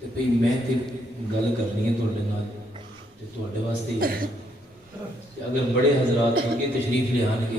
ਤੇ ਭਈ ਮੈਂ ਤੇ ਗੱਲ ਕਰਨੀ ਹੈ ਤੁਹਾਡੇ ਨਾਲ ਤੇ ਤੁਹਾਡੇ ਵਾਸਤੇ ਹੀ ਹੈ। ਤੇ ਅਗਰ ਬੜੇ ਹਜ਼ਰਾਤ ਅੱਗੇ ਤਸ਼ਰੀਫ ਲਿਆਣਗੇ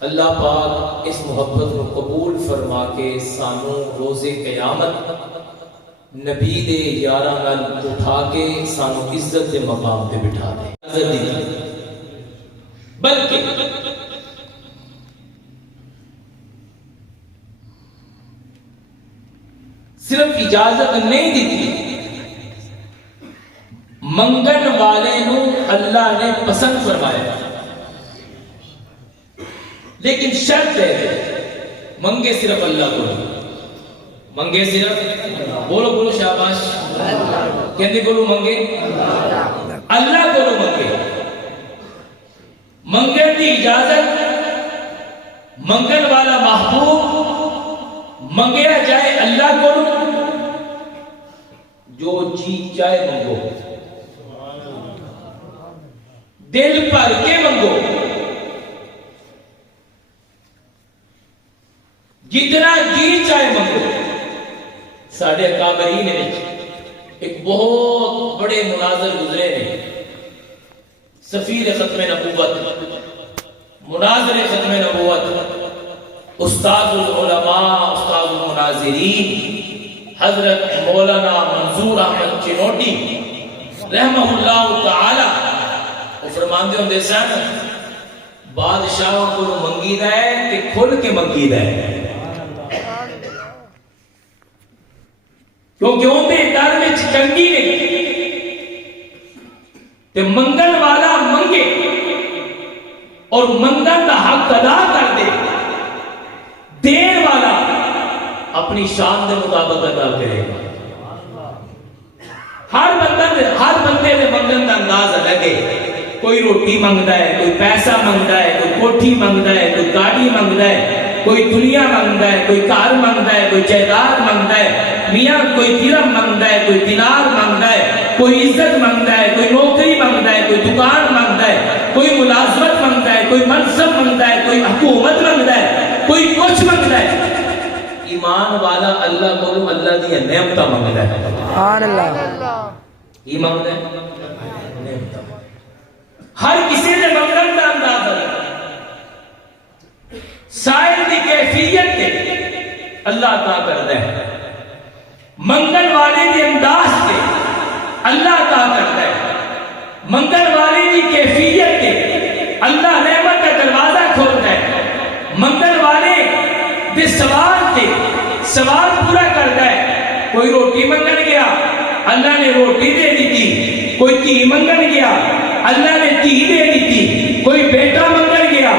اللہ پاک اس محبت کو قبول فرما کے سانو روز قیامت نبی دے یاراں نال اٹھا کے سانو عزت دے مقام پہ بٹھا دے. بلکہ صرف اجازت نہیں دیتی، منگن والے نو اللہ نے پسند فرمایا، لیکن شرط ہے منگے صرف اللہ کو، منگے صرف بولو بولو شاباش کہندے بولو منگے اللہ کو منگے. منگن کی اجازت منگن والا محبوب منگیا جائے اللہ کو، جو جی چاہے منگو، دل پر کے منگو، جتنا جی چاہے منگو. ساڑھے اکابرین ایک بہت بڑے مناظر گزرے ہیں، سفیر ختم نبوت، مناظر ختم نبوت، استاد العلماء، استاد المناظرین حضرت مولانا منظور احمد چنوٹی رحمہ اللہ تعالی وہ فرماندے ہوندے سن بادشاہ کو منگی دا ہے کہ کھل کے منگی دا ہے، کیونکہ ان کے در میں چنگی نہیں تے منگن والا منگے اور منگن کا حق ادا کر دے، دین والا اپنی شان دے مطابق ادا کرے گا. ہر بندے دے منگن کا انداز الگ ہے. کوئی روٹی منگتا ہے، کوئی پیسہ منگتا ہے، کوئی کوٹھی منگتا ہے، کوئی گاڑی منگتا ہے، کوئی دنیا منگتا ہے، کوئی کار منگتا ہے، کوئی جائیداد منگتا ہے، میاں کوئی درہم منگتا ہے، کوئی دینار منگتا ہے، کوئی عزت منگتا ہے، کوئی نوکری منگتا ہے، کوئی دکان منگتا ہے، کوئی ملازمت منگتا ہے، کوئی منصب منگتا ہے، کوئی حکومت منگتا ہے، کوئی کچھ منگتا ہے. ایمان والا اللہ کو اللہ دی نعمتاں منگتا ہے. سبحان اللہ. یہ منگتا ہے نعمتاں. ہر کسی نے منگن کا انداز ہے، سائل دی کیفیت تے اللہ عطا کرتا ہے، منگن والے دی انداز تے اللہ عطا کرتا ہے، منگن والے دی کیفیت تے اللہ رحمت کا دروازہ کھولتا ہے، منگن والے دے سوال تے سوال پورا کرتا ہے. کوئی روٹی منگن گیا اللہ نے روٹی دے دی، کوئی دھی منگن گیا اللہ نے دھی دے دی، کوئی بیٹا منگن گیا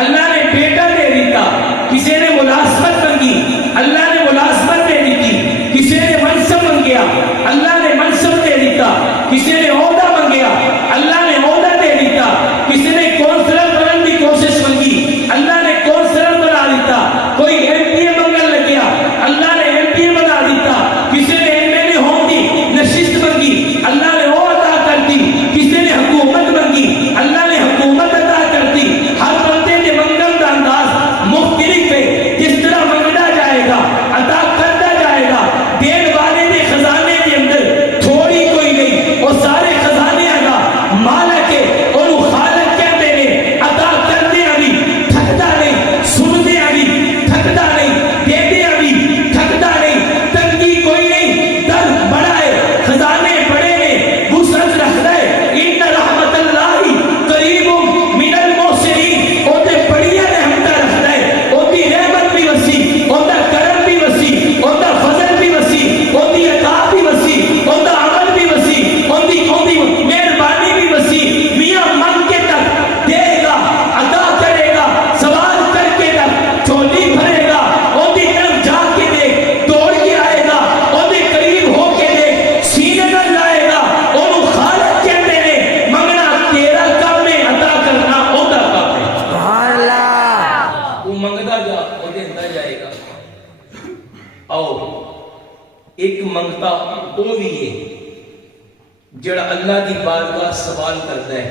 اللہ نے بیٹا دے دیتا، کسی نے ملازمت منگی اللہ نے ملازمت دے دی، کسی نے منصب منگیا اللہ نے منصب دے دیتا، کسی نے عہدہ منگیا اللہ نے عہدہ دے دیتا، کسی نے کونسلر بننے کی کوشش منگی اللہ نے کونسلر بنا دیتا، کوئی ایم پی اے منگن لگیا اللہ نے ایم پی اے بنا دیتا، کسی نے ایم ایل اے ہونے کی نشست منگی اللہ نے وہ عطا کر دی، کسی نے حکومت منگی اللہ نے حکومت عطا کر دی. ہر بندے کے منگن کا انداز مختلف ہے، جس طرح منگنا جائے گا عطا کرتا جائے گا. دین والے کے خزانے کے اندر تھوڑی کوئی نہیں، اور سارے خزانے کا مالک ہے اور وہ خالق کہتے ہیں. عطا کرتے ابھی تھکتا نہیں، سنتے ابھی تھکتا نہیں، دیتے ابھی تھکتا نہیں. تنگی کوئی نہیں، در بڑا ہے، خزانے بڑے ہیں، وسعت رکھتا ہے. ان رحمت اللہ قریب من المحسنین، اور تے بڑی رحمت رکھتا ہے، اور دی رحمت بھی وسیع، اور دا کرم بھی وسیع، اور دا فضل بھی وسیع، اور دی عطا بھی وسیع، اور دا عمل بھی وسیع، اور دی مہربانی بھی وسیع. میاں منگ کے تک دے گا، عطا کرے گا، سوال کر کے تک چولی بھرے گا، اور دی طرف جا کے دیکھ دوڑ کے آئے گا، اور دی قریب ہو کے دیکھ سینے پر لائے گا. اور وہ خالق کہتے ہیں منگنا تیرا کام ہے، عطا کرنا اودا کام ہے. سبحان اللہ. وہ منگتا جا وہ دیتا جائے گا. آؤ ایک منگتا وہ بھی ہے جڑا اللہ دی بارگاہ سوال کرتا ہے.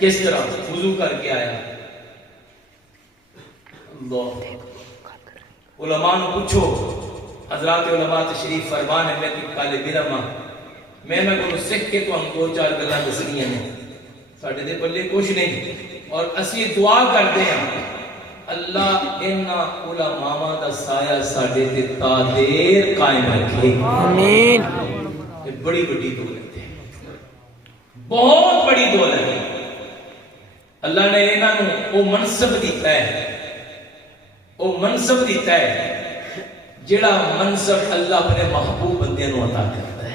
کس طرح؟ وضو کر کے آیا، اللہ علماء نے پوچھو، حضرات علماء تشریف فرمان ہے، میں تو طالب علم ہاں، میں کو سکھ کے تو ہم دو چار گلاں دسنیاں نے، ساڈے دے پلے کچھ نہیں، اور اسی دعا کرتے ہیں اللہ انہاں علماء دا سایہ ساڈے تے تا دیر قائم رکھے آمین. یہ بڑی بڑی دولت ہے, بہت بڑی دولت ہے. اللہ نے انہاں نوں او منصب دیتا ہے, او منصب دیتا ہے جڑا منصب اللہ اپنے محبوب بندے نوں عطا کرتا ہے.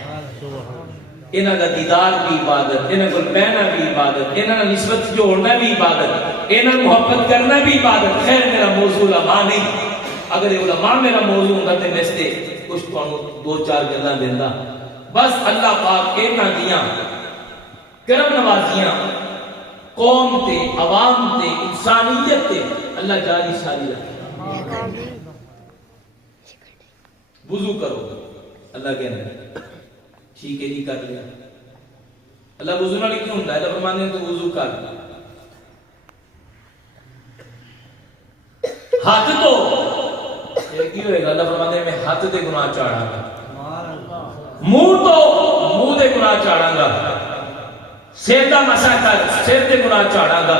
انہاں دا دیدار بھی عبادت, انہاں کول بہنا بھی عبادت, انہاں نال نسبت جوڑنا بھی عبادت, انہاں محبت کرنا بھی عبادت. خیر میرا موضوع علماء نہیں, اگر علماء میرا موضوع ہوندا تے میں اس تے کچھ تانوں دو چار گلاں دیندا. بس اللہ پاک انہاں دیاں کرم نوازیاں قوم تے, عوام تے, انسانیت تے اللہ جاری ساری رکھے. وضو کرو, اللہ کہنا ہے ٹھیک ہے جی کر لیا. اللہ وضو نال کیوں ہوندا ہے؟ اللہ فرماتے ہیں تو وضو کر. ہاتھ تو یہ کی ہوئے گا؟ اللہ فرماتے ہیں میں ہاتھ دے گناہ چاڑاں گا. منہ تو منہ دے گناہ چاڑاں گا. سر دا مسح کر, سر دے گناہ چاڑاں گا.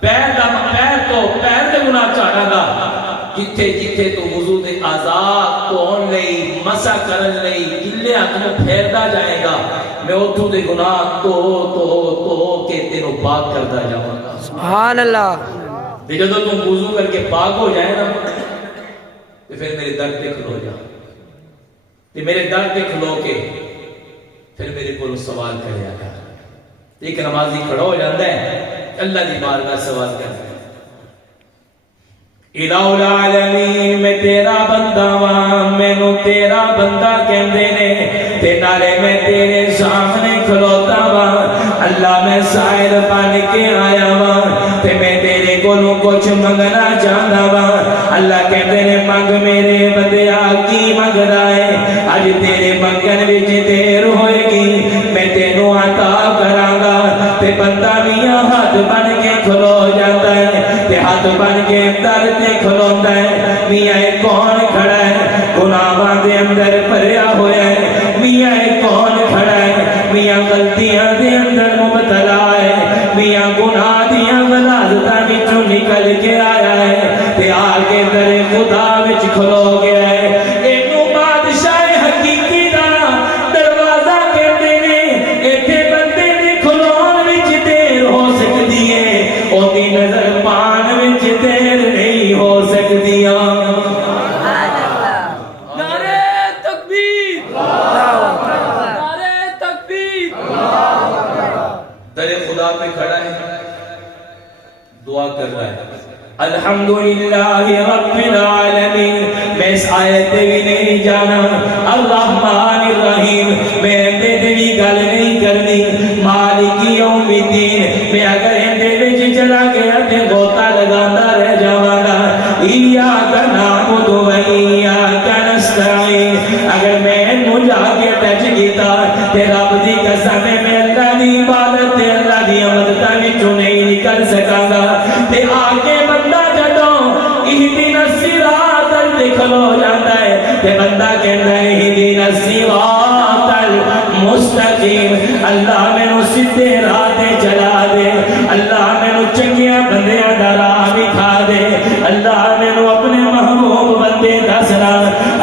پیر دا پیر تو پیر دے گناہ چاڑاں گا. جتھے جتھے تو وضو دے آزاد دھون لئی, مسح کرن لئی گلے ہاتھ نوں پھیردا جائے گا, میں اوتھوں دے گناہ تو کے تینوں پاک کردا جاواں گا. سبحان اللہ. تے جدوں تم وضو کر کے پاک ہو جائے نا تے پھر میرے در تے کھلو جا, تے میرے در تے کھلو کے پھر میرے کول سوال کریا کر. ایک نمازی کھڑا ہو جاندا ہے, اللہ دی بارگاہ سوال کردا ہے, الہ العالمین میں تیرا بندہ واں, مینوں تیرا بندہ کہندے نے, تے نالے میں تیرے سامنے کھلوتا واں. اللہ میں سائل بن کے آیا واں, تے میں تیرے کولوں کچھ منگنا چاہندا واں. اللہ کہندے نے منگ میرے بندیا, کی منگدا ہے؟ اج تیرے منگن وچ دیر ہوئے گی, میں تینوں عطا کراں گا. تے بندہ میاں ہاتھ بن کے کھلو جاتا ہے, تے ہاتھ بن کے در تے کھلوندا ہے. میاں کون کھڑا ہے؟ گناہاں دے اندر بھریا ہویا ہے. میاں کون کھڑا ہے؟ میاں غلطیاں دے اندر مبتلا ہے. میاں گناہ دیاں غلازتاں وچوں نکل کے آیا ہے, تے آ کے در خدا وچ کھلو گیا ہے. اینو بادشاہ حقیقی دا دروازہ کہندے نے. ایتھے بندے دے کھلون وچ دیر ہو سکدی ہے, اودی نظر پان وچ دیر نہیں ہو سکدی. نعرہ تکبیر, نعرہ تکبیر. در خدا پہ کھڑا ہے, دعا کر رہا ہے الحمدللہ رب العالمین. میں اس آیت بھی نہیں جانا الرحمن الرحیم, میں اندے بھی گل نہیں کرنی مالک یوم الدین. میں اگر اندے وچ چلا گیا تے غوطہ لگاندا رہ جاواں گا. ایاک نعبد و ایاک نستعین, اگر میں انہوں جا کے ٹچ کیتا تے رب دی قسم میں اللہ دی عبادت تے اللہ دی مدد وچوں نہیں نکل سکاں گا. تے آگے بندہ جدوں اہدنا الصراط کھلو جاتا ہے, تے بندہ کہتا ہے اہدنا الصراط المستقیم. اللہ مینوں سیدھے راہ تے چلا دے, اللہ مینوں چنگیاں بندیاں دا راہ دکھا دے, اللہ مینوں اپنے محبوب بندے دسنا,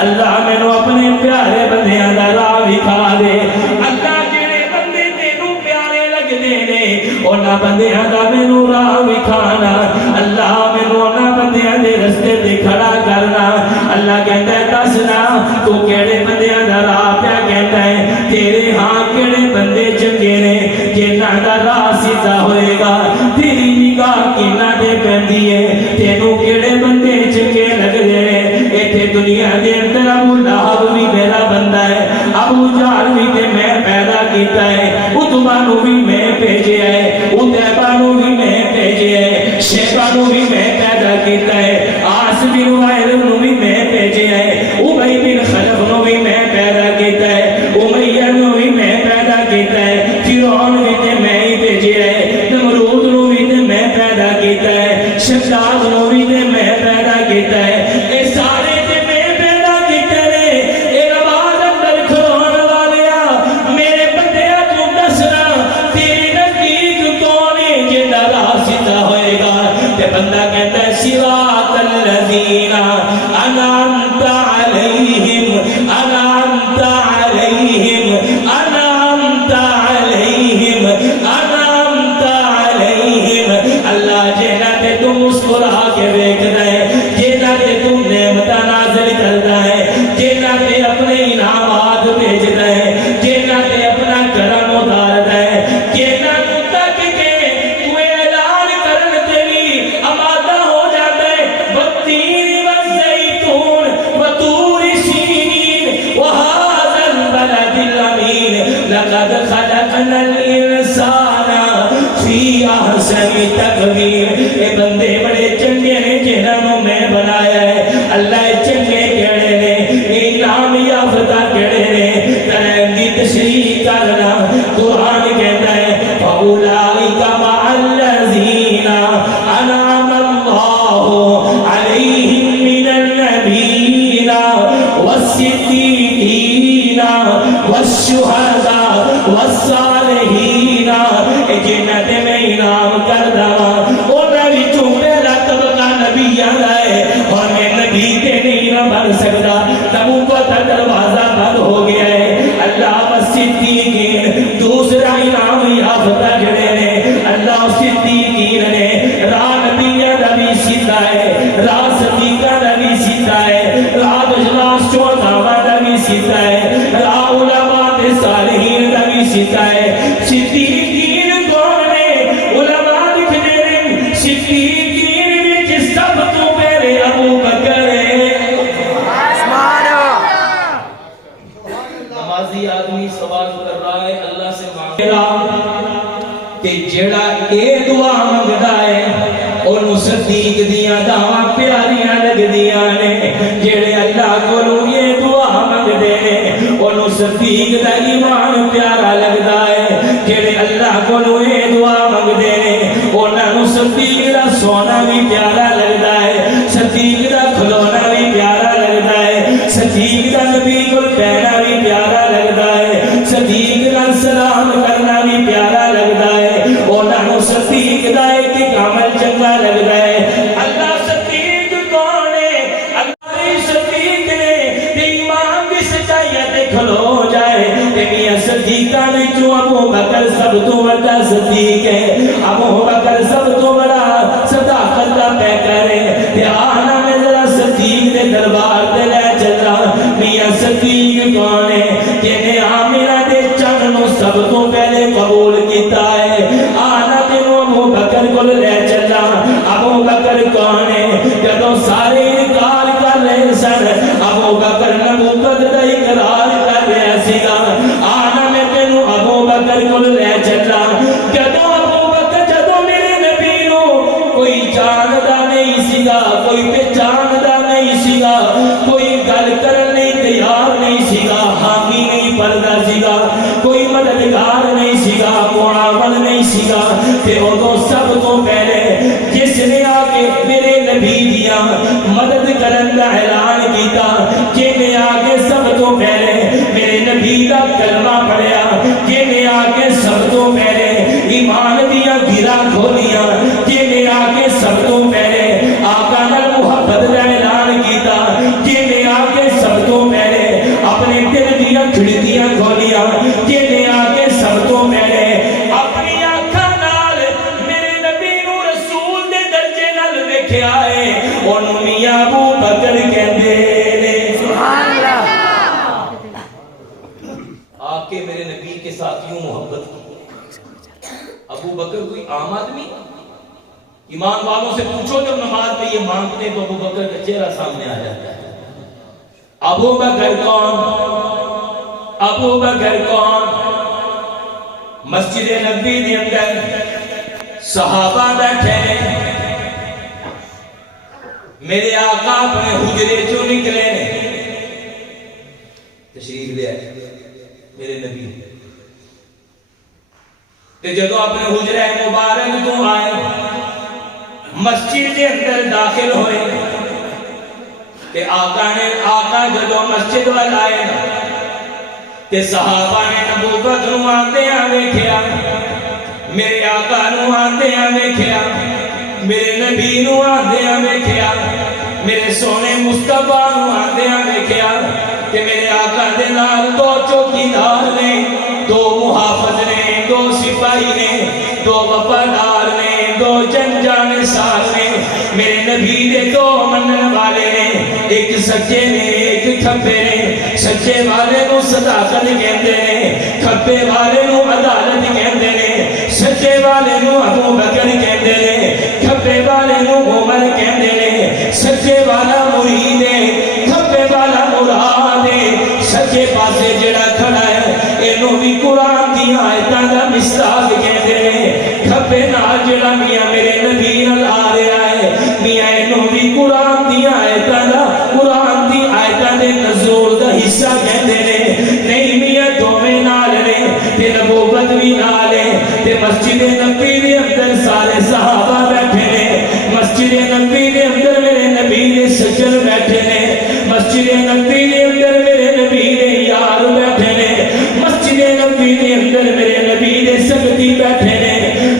اللہ مینوں اپنے پیارے بندیاں دا راہ دکھا دے. اللہ جڑے بندے تینوں پیارے لگدے نے انہاں بندیاں دا مینوں راہ دکھانا. اللہ مینوں انہاں بندیاں دے رستے تے کھڑا کرنا. اللہ کہتا ہے دسنا تو کیڑے بندیاں دا راہ پیا کہتا ہے, تیرے ہاں کیڑے بندے چنگے نے جنہاں دا راہ سیدھا ہوئے گا. تیری نگاہ کیناں تے پیندی ہے, تینوں کیڑے بندے چنگے لگدے نے. ایتھے دنیا دے اندر ابو لہب بھی میرا بندہ ہے, ابو جہل بھی تے میں پیدا کیتا ہے, عتبہ نوں بھی میں بھیجیا ہے, عتیبہ نوں بھی میں بھیجیا ہے, شیبہ نوں بھی میں پیدا کیتا ہے, عاص بن وائل نوں بھی میں بھیجیا ہے, ابی بن خلف نوں بھی میں پیدا کیتا ہے, امیہ نوں بھی میں پیدا کیتا ہے, فرعون بھی تے میں ہی بھیجیا ہے, نمرود نوں بھی تے میں پیدا کیتا ہے, شداد نوں بھی تے میں پیدا کیتا ہے. اے سارے تے میں پیدا کیتے نے. اے نماز اندر کھلون والیا میرے بندیا تو دسنا تیرے نزدیک کون ہے جنہاں راہ سیدھا ہوئے گا. تے بندہ کہتا ہے فی احسن تقویم. اے بندے بڑے چنگے نے جنہوں میں بنایا ہے. اللہ چنگے کہڑے نے, انعام یافتہ کہڑے نے, ترین دی تشریح کرنا. قرآن کہتا ہے فَأُولَٰئِکَ مَعَ الَّذِينَ أَنْعَمَ اللَّهُ عَلَيْهِم مِّنَ النَّبِيِّينَ وَالصِّدِّيقِينَ وَالشُّهَدَاءِ وَالصَّالِحِينَ. اے جنت میں انعام کردہ انہاں وچوں پہلا طبقہ نبیاں دا ہے. اور میں نبی تے نہیں نہ بن سکتا, نبوت کا دروازہ بند ہو گیا ہے. اللہ والصدیقین دوسرا انعام یافتہ جڑے نے, اللہ صدیقین نے راہ نبیاں دا بھی سیدھا ہے, راہ صدیقہ دا بھی سیدھا ہے, راہ دشماس شہداء دا بھی سیدھا ہے, راہ علماء تے صالحین دا بھی سیدھا ہے. صدیقین کون نے؟ علماء لکھتے ہیں صدیقین وچ سب تو پہلے ابو بکر ہے. نمازی آدمی سوال کر رہا ہے اللہ سے مانگے گا کہ جڑا اے دعا منگدا ہے انہوں صدیق دیاں دعواں پیاریاں لگدیاں نے. جڑے اللہ کولوں یہ دعا منگدے نے انہوں صدیق دا ایمان پیارا لگدا ہے. جڑے اللہ کولوں یہ دعا منگدے نے انہوں صدیق دا سونا بھی پیارا لگدا ہے, صدیق دا کھلونا بھی پیارا لگدا ہے, صدیق دا نبی کول کہنا بھی پیارا لگدا ہے, صدیق دا سلام کرنا بھی پیارا لگدا ہے. انہوں صدیق دا ایک عمل چنگا لگدا ہے. اللہ صدیق کون ہے؟ اللہ صدیق نے تے ایمان دی سچائی تے کھلو جائے. تے میاں صدیقاں وچوں ابو بکر سب تو بڑا صدیق ہے, ابو بکر سب تو بڑا صداقت دا پیکر ہے. تے آنا میں ذرا صدیق دے دربار تے لے چلا. میاں صدیق کون ہے؟ جنہیں آمنہ دے چن نو سب تو پہلے قبول کیتا ہے. آنا تینوں ابو بکر کو لے چلا. ابو بکر کون ہے؟ جدوں سارے انکار کر رہے سن ابو بکر نبوت دا اقرار کر رہا سیگا. آنا میں تینوں ابو بکر کو لے چلا. جدوں ابو بکر جدوں میرے نبی نو کوئی جاندا نہیں سیگا, کوئی پہچاندا نہیں سیگا, کوئی گل کرن نہیں تیار نہیں سیگا, حامی نہیں پڑدا سیگا, کوئی مددگار نہیں سیگا, معاون نہیں سیگا. تے ادوں سب تو پہلے جس نے آ کے میرے نبی دیاں مدد کرن دا اعلان کیتا, جن نے آ کے سب تو پہلے میرے نبی دا کلمہ پڑھیا, جن نے آ کے سب تو پہلے ایمان دیاں گھیراں کھولیاں, جن نے آ کے سب تو پہلے آقا نال محبت دا اعلان کیتا, جن نے آ کے سب تو پہلے اپنے دل دیاں کھڑکیاں کھولیاں, جن نے آ کے سب تو پہلے اپنی آنکھاں نال میرے نبی نو رسول دے درجے نال ویکھیا ہے, اونوں میاں ابو بکر کہندے نے. سبحان اللہ. آ کے میرے نبی کے ساتھ یوں محبت کی. ابو بکر کوئی عام آدمی؟ ایمان والوں سے پوچھو جب نماز میں یہ مانگتے تو ابو بکر کا چہرہ سامنے آ جاتا ہے. ابو بکر کون؟ ابو بکر کون؟ مسجد نبی دے اندر صحابہ بیٹھے, میرے آقا اپنے حجرے چوں نکلے نے, تشریف لے آئے میرے نبی. تے جدو اپنے حجرے مبارک تو آئے مسجد کے اندر داخل ہوئے, تے آقا جدو مسجد وال آئے تے صحابہ نے نبوت نو آندیاں ویکھیا, میرے آقا نو آندیاں ویکھیا, میرے نبی نو آندیاں ویکھیا, میرے سونے مصطفیٰ نو آندیاں ویکھیا. کہ میرے آقا دے نال دو چوکیدار نے, دو محافظ نے, دو سپاہی نے, دو وفادار نے, دو جانسار نے. میرے نبی دے دو منن والے نے, ایک سچے نے ایک کھبے نے. سچے والے نو صداقت کہندے نے, کھبے والے نو عدالت کہندے نے. سچے والے نو ابو بکر کہندے نے, کھبے والے نو عمر کہندے نے. سچے والا مرید ہے, کھبے والا مراد ہے. سچے پاسے جڑا کھڑا ہے اینو بھی قرآن دی آیتاں دا مصداق کہندے نے. جذبے نال جڑا میاں میرے نبی نال آ رہا ہے میاں اینوں بھی قرآن دی آیتاں دا قرآن دی آیتاں دے نزول دا حصہ کہندے نے نہیں میاں دوویں نال نے تے نبوت بھی نال ہے تے مسجد نبی دے اندر سارے صحابہ بیٹھے نے مسجد نبی دے اندر میرے نبی دے سجن بیٹھے نے مسجد نبی دے اندر میرے نبی دے یار بیٹھے نے مسجد نبی دے اندر میرے نبی دے سگتی بیٹھے نے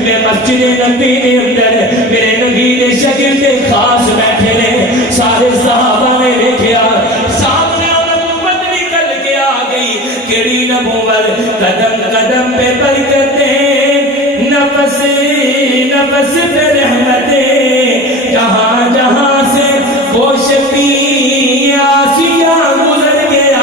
میں مسجد نبی دے اندر میرے نبی دے شاگرد خاص بیٹھے نے سارے صحابہ نے دیکھا سامنے نبوت نکل کے آ گئی کیڑی نبوت قدم قدم پہ برکتیں نفس نفس پہ رحمتیں جہاں جہاں سے وہ شفیع آسیہ گزر گیا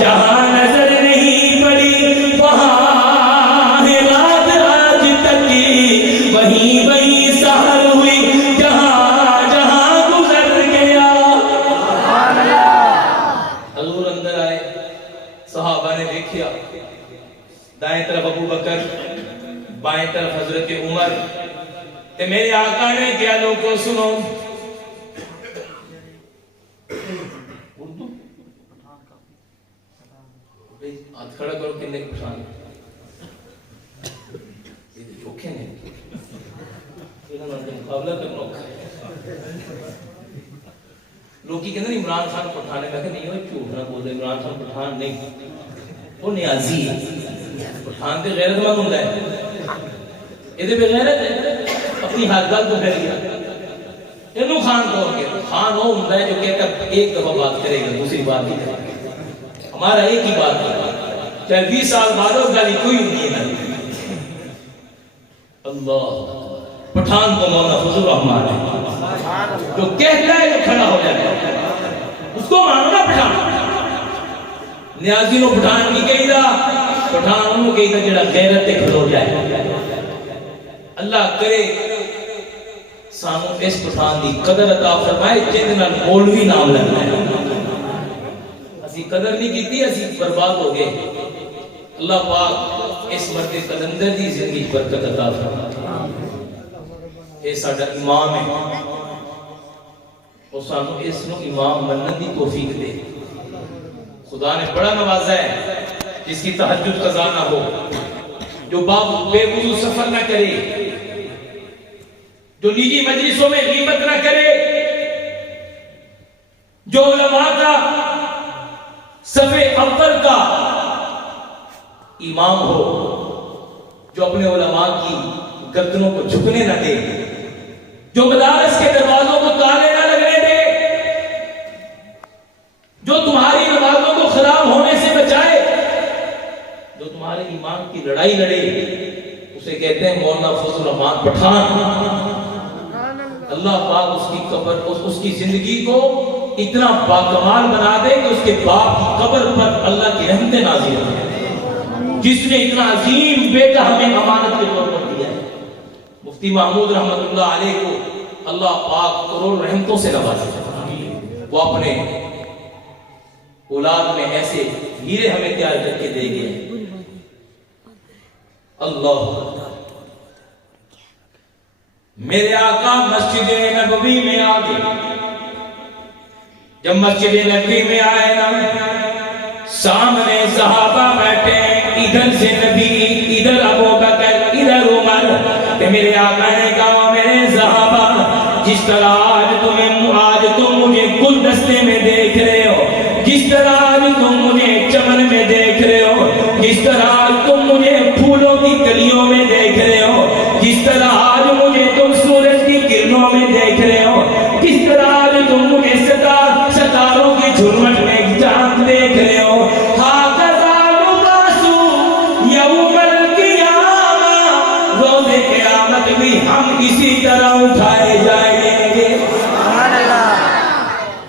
جہاں نظر نہیں پڑی وہاں ہے رات آج تک کی وہیں وہیں سحر ہوئی جہاں جہاں گزر گیا حضور اندر آئے صحابہ نے دیکھا دائیں طرف ابو بکر بائیں طرف حضرت عمر کہ میرے آقا نے کیا لوگوں سنو اردو ہاتھ کھڑا کرو کنے پٹھان یہ چوکھے نے انہوں نے مقابلہ کرنا لوگ کی کہتے ہیں عمران خان پٹھان ہے میں کہتے نہیں وہ جھوٹ نہ بول رہے عمران خان پٹھان نہیں وہ نیازی ہے پٹھان تے غیرت مند ہوندا ہے یہ بغیرت ہے اپنی ہاتھ گل تو پھیل گیا یہ خان کہو کے خان وہ ہوتا ہے جو کہتا ایک دفعہ بات کرے گا دوسری بات نہیں کرے گا ہمارا ایک ہی بات ہے چاہے 20 سال بعد ہو گالی کوئی نہیں ہے اللہ پٹھان کو مولانا فضل الرحمان ہے جو کہتا ہے جو کھڑا ہو جاتا ہے اس کو مانو نا پٹھان نیازی نو پٹھان نہیں کہی دا پٹھان انہوں کہی دا جڑا غیرت تے کھڑو جائے اللہ کرے سانو اس پٹھان دی قدر عطا فرمائے جن نال مولوی نام لگنا ہے اسی قدر نہیں کیتی اسی برباد ہو گئے اللہ پاک اس مرد قلندر دی زندگی برکت عطا فرمائے اے ساڈا امام ہے اور سانو اس نو امام منن دی توفیق دے خدا نے بڑا نوازا ہے جس کی تہجد قضا نہ ہو جو بے وضو سفر نہ کرے جو نجی مجلسوں میں غیبت نہ کرے جو علماء کا صف اول کا امام ہو جو اپنے علماء کی گردنوں کو جھکنے نہ دے جو مدارس کے دروازوں کو تالے نہ لگنے دے جو تمہاری نمازوں کو خراب ہونے سے بچائے جو تمہارے ایمان کی لڑائی لڑے اسے کہتے ہیں مولانا فضل الرحمان پٹھان اللہ پاک اس کی قبر اس کی زندگی کو اتنا باکمال بنا دے کہ اس کے باپ کی قبر پر اللہ کی رحمتیں نازل ہوں جس نے اتنا عظیم بیٹا ہمیں امانت کے طور پر دیا ہے مفتی محمود رحمت اللہ علیہ کو اللہ پاک کروڑ رحمتوں سے نوازے وہ اپنے اولاد میں ایسے ہیرے ہمیں تیار کر کے دے گئے اللہ میرے آقا مسجد نبوی میں آ گئے جب مسجد نبوی میں آئے نا سامنے صحابہ بیٹھے ادھر سے نبی ادھر ابو بکر ادھر عمر کہ میرے آقا نے کہا میرے صحابہ جس طرح آج تم مجھے گلدستے میں دیکھ رہے ہو جس طرح آج تم مجھے چمن میں دیکھ رہے ہو جس طرح آج تم مجھے پھولوں کی کلیوں میں دیکھ رہے ہو جس طرح آج مجھے تم سورج کی کرنوں میں دیکھ رہے ہو جس طرح آج تم مجھے ستاروں کی جھرمٹ میں چاند دیکھ رہے ہو قیامت بھی ہم اسی طرح اٹھائے جائیں گے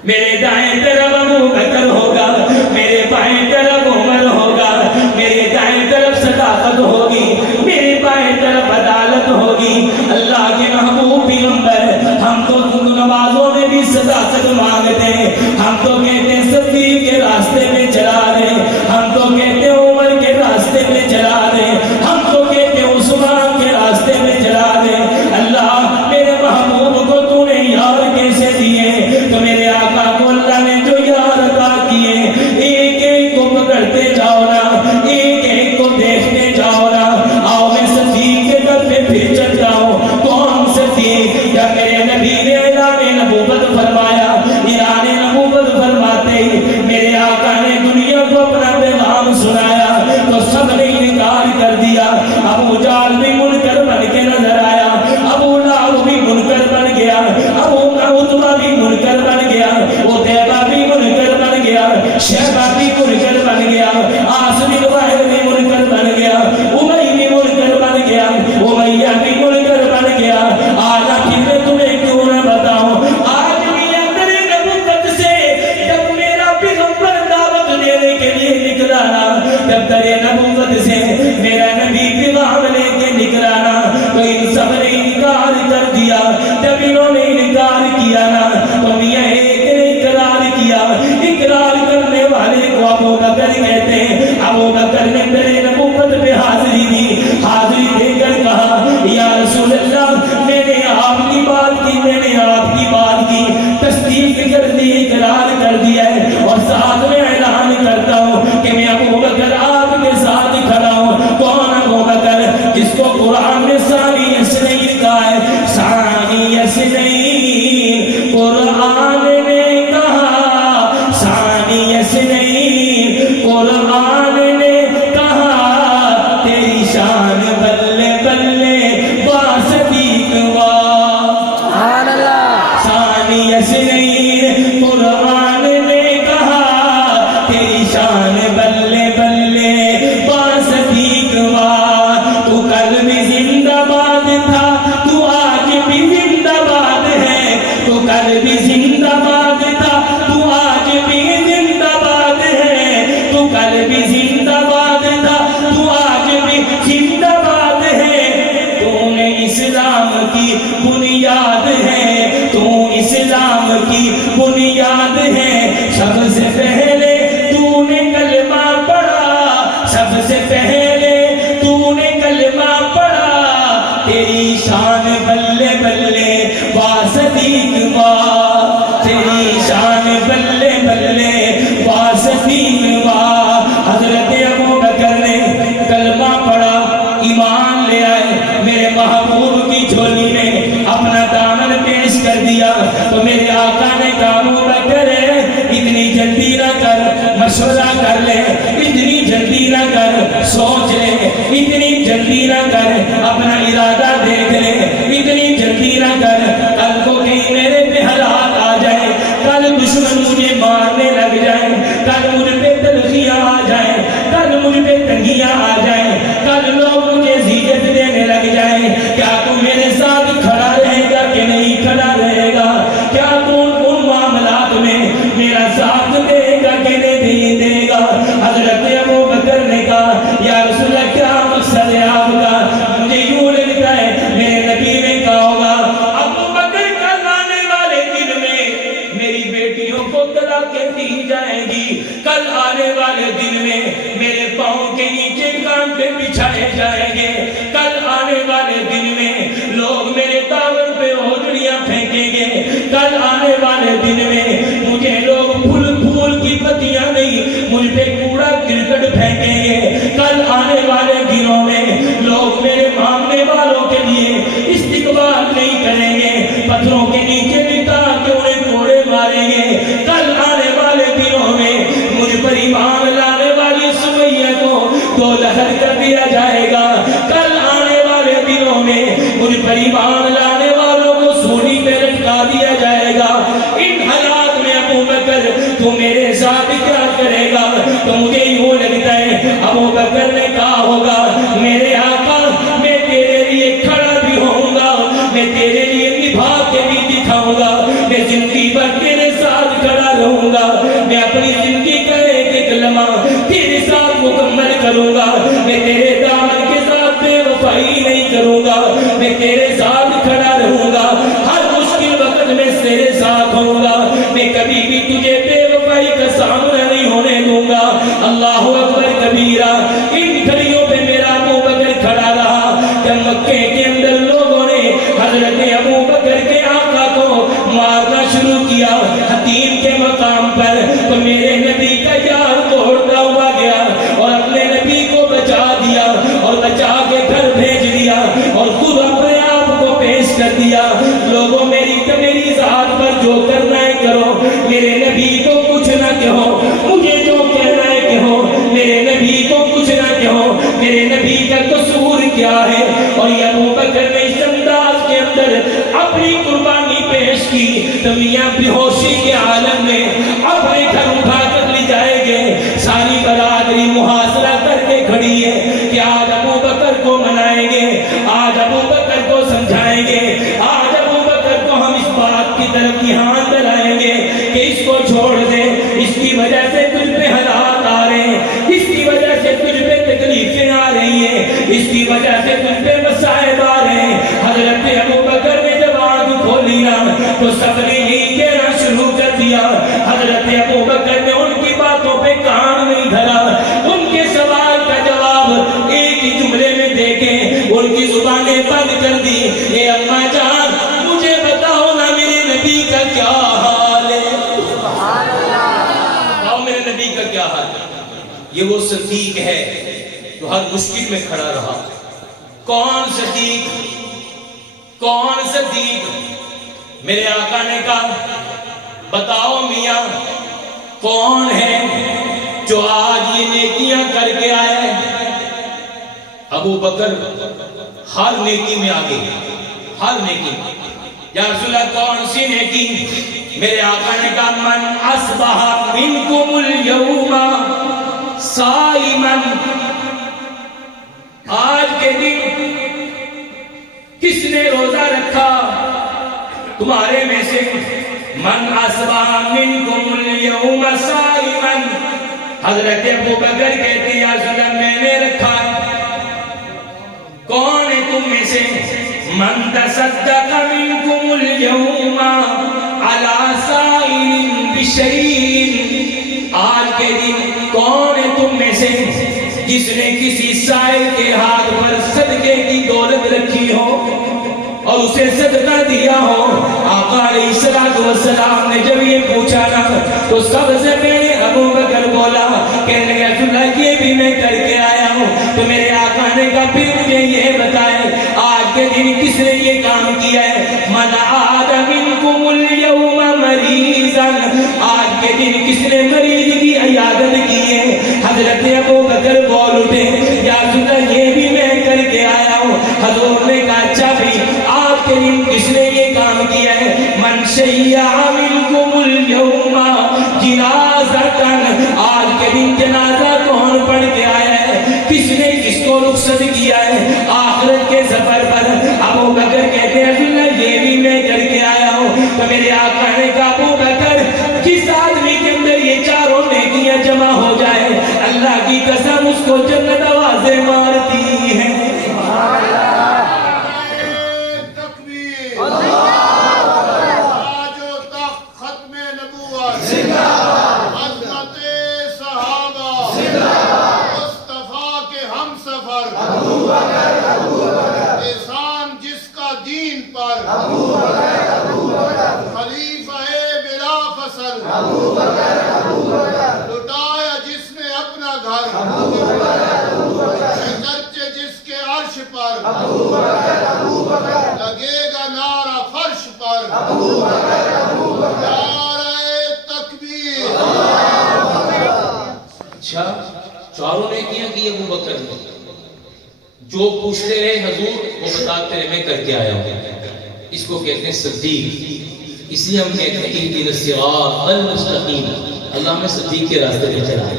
میرے دائیں طرف ابو بکر ہوگا میرے بائیں طرف عمر ہوگا میرے دائیں طرف صداقت ہوگی میرے بائیں طرف عدالت ہوگی اللہ کے محبوب پیغمبر ہم تو نمازوں میں بھی صداقت مانگتے ہیں ہم تو کہتے ہیں صدیق کے راستے میں چلا دیں ہم تو کہتے ہیں عمر کے راستے میں چلا دیں ہم تو کہتے ہیں عثمان کے راستے میں چلا اسلام کی بنیاد ہے، تو اسلام کی بنیاد ہے، سب سے پہلے تو نے کلمہ پڑھا، سب سے پہلے تو نے کلمہ پڑھا، تیری شان بلے بلے واہ صدیق واہ، تیری شان بلے بلے واہ صدیق واہ۔ حضرت ابوبکر نے کلمہ پڑھا، ایمان لے آئے، میرے محبوب کی جھولی میں اپنا دامن پیش کر دیا، تو میرے آقا نے کہا ابوبکر اتنی جلدی نہ کر، مشورہ کر لے، اتنی جلدی نہ کر، سوچ لے، اتنی جلدی نہ کر، اپنا ارادہ دیکھ لے، اتنی جلدی نہ کر، کل کو کہیں میرے پہ حالات آ جائے، کل دشمن مجھے مارنے لگ جائے، کل مجھ پہ تلخیاں آ جائیں، کل مجھ پہ تنگیاں آ جائیں، کل لوگ مجھے زیادت دینے لگ جائیں، کیا تو میرے ساتھ کھڑا رہے گا کہ نہیں کھڑا رہے گا؟ کیا تو ان معاملات میں میرا ساتھ دے گا کہ نہیں دے گا؟ حضرت ابوبکر نے کہا یا رسول اللہ کیا مقصد ہے آپ کا؟ مجھے یوں لگتا ہے میرے نبی نے کہا ہوگا ابوبکر کل آنے والے دن میں میری بیٹیوں کو طلاقیں دی جائیں گی، کل آنے والے دن میں میرے پاؤں کے نیچے کانٹے بچھائے جائیں گے، کل آنے والے دن میں لوگ میرے دامن پہ اوجڑیاں پھینکیں گے، کل آنے والے دن میں مجھے لوگ پھول کی پتیاں نہیں مجھ پہ کوڑا کرکٹ پھینکیں گے، کل آنے والے دنوں میں لوگ میرے ماننے والوں کے لیے استقبال نہیں کریں گے، پتھروں کے نیچے لٹا کے انہیں کوڑے ماریں گے، کل آنے والے دنوں میں مجھ پر ایمان لانے والی سمیہ کو دو لہر کر دیا جائے گا، کل آنے والے دنوں میں مجھ پر ایمان لانے والوں کو سولی پہ لٹکا دیا جائے گا۔ ان حالات میں ابوبکر تو میرے ساتھ کیا کرے گا؟ تو مجھے یوں لگتا ہے ابوبکر نے کہا ہوگا میرے آقا میں تیرے لیے کھڑا بھی ہوں گا، میں تیرے لیے نبھا کے بھی دکھاؤں گا، میں زندگی بھر تیرے ساتھ کھڑا رہوں گا، میں اپنی زندگی کا ایک ایک لمحہ تیرے ساتھ مکمل کروں گا، میں تیرے دامن کے ساتھ بے وفائی نہیں کروں گا، میں تیرے ساتھ کھڑا رہوں گا، ہر مشکل وقت میں تیرے ساتھ ہوں گا، میں کبھی بھی تجھے بے وفائی کا سامنا نہیں ہونے دوں گا۔ اللہ اکبر کبیرہ۔ ان گھڑیوں پہ میرا ابوبکر کھڑا رہا، جب مکے کے اندر لوگوں نے حضرت ابوبکر کے آقا کو مارنا شروع کیا حتیم کے مقام پر، تو میرے نبی کا یار دوڑتا ہوا گیا اور اپنے نبی کو بچا دیا اور بچا کے گھر بھیج دیا اور خود اپنے آپ کو پیش کر دیا۔ لوگوں میری ذات پر جو کرنا ہے کرو، میرے نبی کو کچھ نہ کہو، مجھے جو کہنا ہے کہو، میرے نبی کو کچھ نہ کہو، میرے نبی کا قصور کیا ہے؟ اور یہ ابوبکر نے اس انداز کے اندر اپنی قربانی پیش کی، تو میاں بے ہوشی کے عالم میں اپنے گھر اٹھا کر لے جائے گے، ساری برادری محاصرہ کر کے کھڑی ہے کہ آج ابوبکر کو منائیں گے، آج ابوبکر کو سمجھائیں گے، آج ابوبکر کو ہم اس بات کی طرف دھیان دلائیں گے کہ اس کو چھوڑ دے، اس کی وجہ سے تجھ پہ حالات آ رہے ہیں، اس کی وجہ سے تجھ پہ تکلیفیں آ رہی ہیں، اس کی وجہ سے تجھ پہ مصائب آ رہے ہیں۔ حضرت ابوبکر نے جب آنکھ کھولی نا تو سب نے یہی کہنا شروع کر دیا۔ حضرت ابوبکر نے ان کی باتوں پہ کان نہیں دھرا، ان کے سوال کا جواب ایک ہی جملے میں دے کے ان کی زبانیں بند کر دی۔ اے اماں جان مجھے بتاؤ نا میرے نبی کا کیا حال ہے؟ بتاؤ میرے نبی کا کیا حال ہے؟ یہ وہ صدیق ہے جو ہر مشکل میں کھڑا رہا۔ کون صدیق؟ کون صدیق؟ میرے آقا نے کہا بتاؤ میاں کون ہے جو آج یہ نیکیاں کر کے آئے؟ ابوبکر ہر نیکی میں آگے، ہر نیکی میں۔ یا رسول اللہ کون سی نیکی؟ میرے آقا نے کہا من اصبح منکم اليوم صائما، آج کے دن کس نے روزہ رکھا تمہارے میں سے؟ من اصبح منکم اليوم صائما، حضرت ابوبکر کہتے ہیں یا رسول اللہ میں نے رکھا۔ کون ہے تم میں سے؟ من تصدق منکم اليوم علی سائل بشیء، آج کے دن کون ہے تم میں سے جس نے کسی سائل کے ہاتھ پر صدقے کی دولت رکھی ہو اور اسے صدقہ دیا ہو؟ آقا علیہ السلام نے جب یہ پوچھا نا تو سب سے پہلے ابو بکر بولا کہنے لگا رسول اللہ یہ بھی میں کر کے آیا ہوں۔ تو میرے آقا نے کہا پھر مجھے یہ بتائے آج کے دن کس نے یہ کام کیا ہے؟ من عاد منکم اليوم مریضا، آج کے دن کس نے مریض کی عیادت کی ہے؟ حضرت ابو بکر بول اٹھے یا رسول اللہ یہ بھی میں کر کے آیا ہوں۔ حضور نے کہا اچھا بھی آج کے دن کس نے یہ کام کیا ہے؟ من شیع منکم اليوم جنازۃ، آج کے دن جنازہ کون پڑھ کے آیا ہے؟ کس نے کس کو رخصت کیا ہے آخرت کے سفر پر؟ ابو بکر کہتے ہیں رسول اللہ یہ بھی میں کر کے آیا ہوں۔ تو میرے آقا نے کہا ابو بکر جس آدمی کے اندر یہ چاروں نیکیاں جمع ہو جائے اللہ کی قسم اس کو جنت آوازیں مارتی ہے۔ احسان جس کا دین پر خلیفہ بلا فصل، لٹایا جس نے اپنا گھر چرچے جس کے عرش پر، لگے گا نعرہ فرش پر، نعرہ تکبیر۔ اچھا چاروں نے کیا کہ ابو بکر نے جو پوچھتے رہے حضور وہ بتاتے رہے میں کر کے آیا ہوں، اس کو کہتے ہیں صدیق۔ اس لیے ہم کہتے ہیں اہدنا الصراط المستقیم، اللہ ہمیں صدیق کے راستے پہ چلائے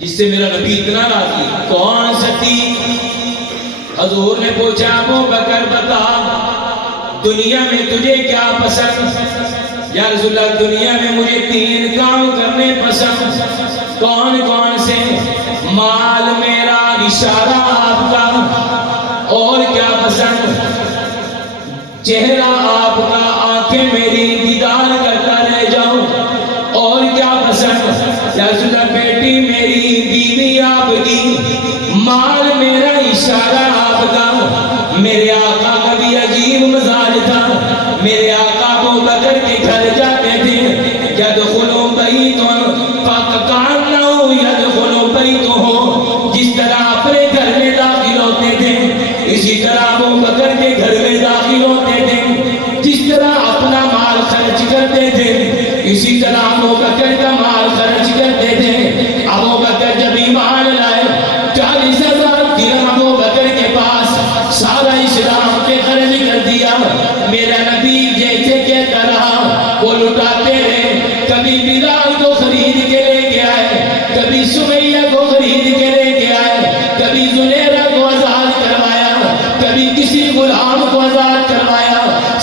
جس سے میرا نبی اتنا راضی۔ کون صدیق؟ حضور نے پوچھا ابو بکر بتا دنیا میں تجھے کیا پسند؟ یا رسول اللہ دنیا میں مجھے 3 کام کرنے پسند۔ کون کون سے؟ مال میرا، اشارہ آپ کا، اور کیا پسند؟ چہرہ آپ کا، آنکھیں میری دیدار کرتا رہ جاؤں، اور کیا پسند؟ یا رسول اللہ بیٹی میری، بیوی آپ کی، مال میرا، اشارہ آپ کا۔ میرے آقا کا بھی عجیب مزاج تھا، میرے آقا ابو بکر کے گھر جاتے تھے یدخلوا بیتن فکأنہ یدخل بیتہ، جس طرح اپنے گھر میں داخل ہوتے تھے اسی طرح ابو بکر کے گھر میں داخل ہوتے تھے، جس طرح اپنا مال خرچ کرتے تھے اسی طرح ابو بکر کا مال خرچ کرتے تھے۔ ابو بکر جب ایمان لائے 40,000 درہم ابو بکر کے پاس، سارا اسلام کے خرچ کر دیا۔ میرا نبی جیسے کہتا رہا وہ لٹاتے رہے، کبھی بلال کو خرید کے لے کے آئے، کبھی سمیہ کو خرید کے لے کے آئے، کبھی زنیرہ کو آزاد کروایا، کبھی کسی غلام کو آزاد کروایا،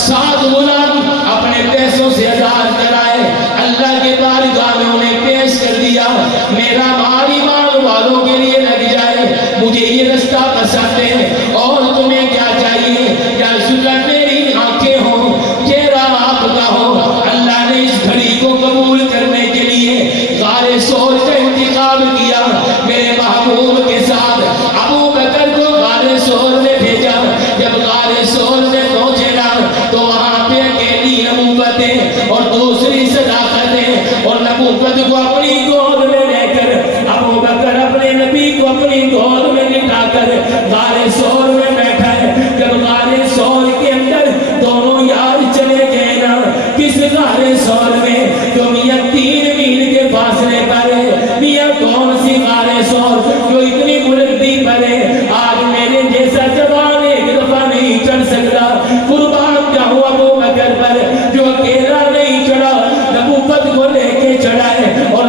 7 غلام اپنے پیسوں سے آزاد کرائے، اللہ کے بارگاہ میں انہیں پیش کر دیا۔ میرا مال ایمان والوں کے لیے لگ جائے، مجھے یہ رستہ پسند ہے، اور تمہیں کیا چاہیے؟ یا رسول اللہ میری آنکھیں ہوں، چہرہ آپ کا ہو۔ اللہ نے اس گھڑی کو قبول کرنے کے لیے غار سور کا انتخاب کیا، میرے محبوب کے ساتھ ابو بکر کو غار سور میں بھیجا۔ جب غار سور میں پہنچے نا تو وہاں پہ اکیلی نبوتیں اور دوسری صداقتیں، اور نبوت کو اپنی گود میں لے کر ابو بکر اپنے نبی کو اپنی گود میں لٹا کر غار سور میں بیٹھا ہے۔ جب غار سور کے اندر دونوں یار چلے گئے نا، کس غار سور میں جو میاں 3 میل کے فاصلے پر ہے، میاں کون سی غار سور جو اتنی بلندی پر ہے؟ آج میرے جیسا جوان ایک دفعہ نہیں چڑھ سکتا، قربان جاؤں ابو بکر پر جو اکیلا نہیں چڑھا، نبوت کو لے کے چڑھا ہے، اور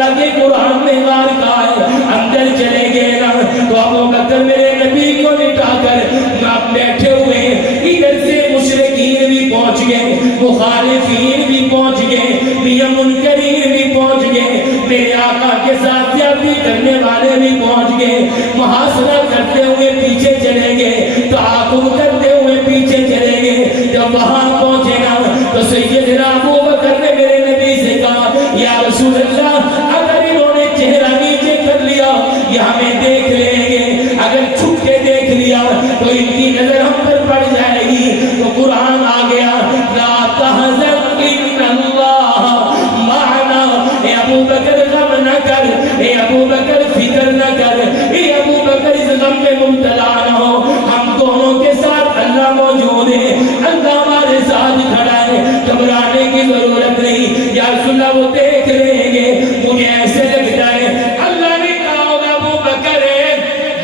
اللہ کے قرآن میں غار کہا ہے اندر چلے گئے نا تو ابو بکر میرے نبی کو لٹا کر آپ بیٹھے ہوئے ادھر سے مشرکین بھی پہنچ گئے مخالفین بھی پہنچ گئے میاں منکرین بھی پہنچ گئے میرے آقا کے ساتھ زیادتی کرنے والے بھی پہنچ گئے محاصرہ کرتے ہوئے پیچھے چلے گئے تعاقب کرتے ہوئے پیچھے چلے گئے جب وہاں پہنچے نا تو سیدنا ابو بکر نے میرے نبی سے کہا یا رسول اللہ اگر انہوں نے چہرہ نیچے کر لیا یہ ہمیں دیکھ لیں گے اگر چھپ کے دیکھ لیا تو ان کی نظر ہم پر پڑ جائے گی تو قرآن آ گیا لا تحزن ان اللہ معنا اے ابو بکر غم نہ کر اے ابو بکر فکر نہ کر اے ابو بکر اس غم میں مبتلا نہ ہو ہم دونوں کے ساتھ اللہ موجود ہے اللہ ہمارے ساتھ کھڑا ہے گھبرانے کی ضرورت نہیں یا رسول اللہ وہ دیکھ لیں گے مجھے ایسے لگتا ہے اللہ نے کہا ہوگا ابو بکر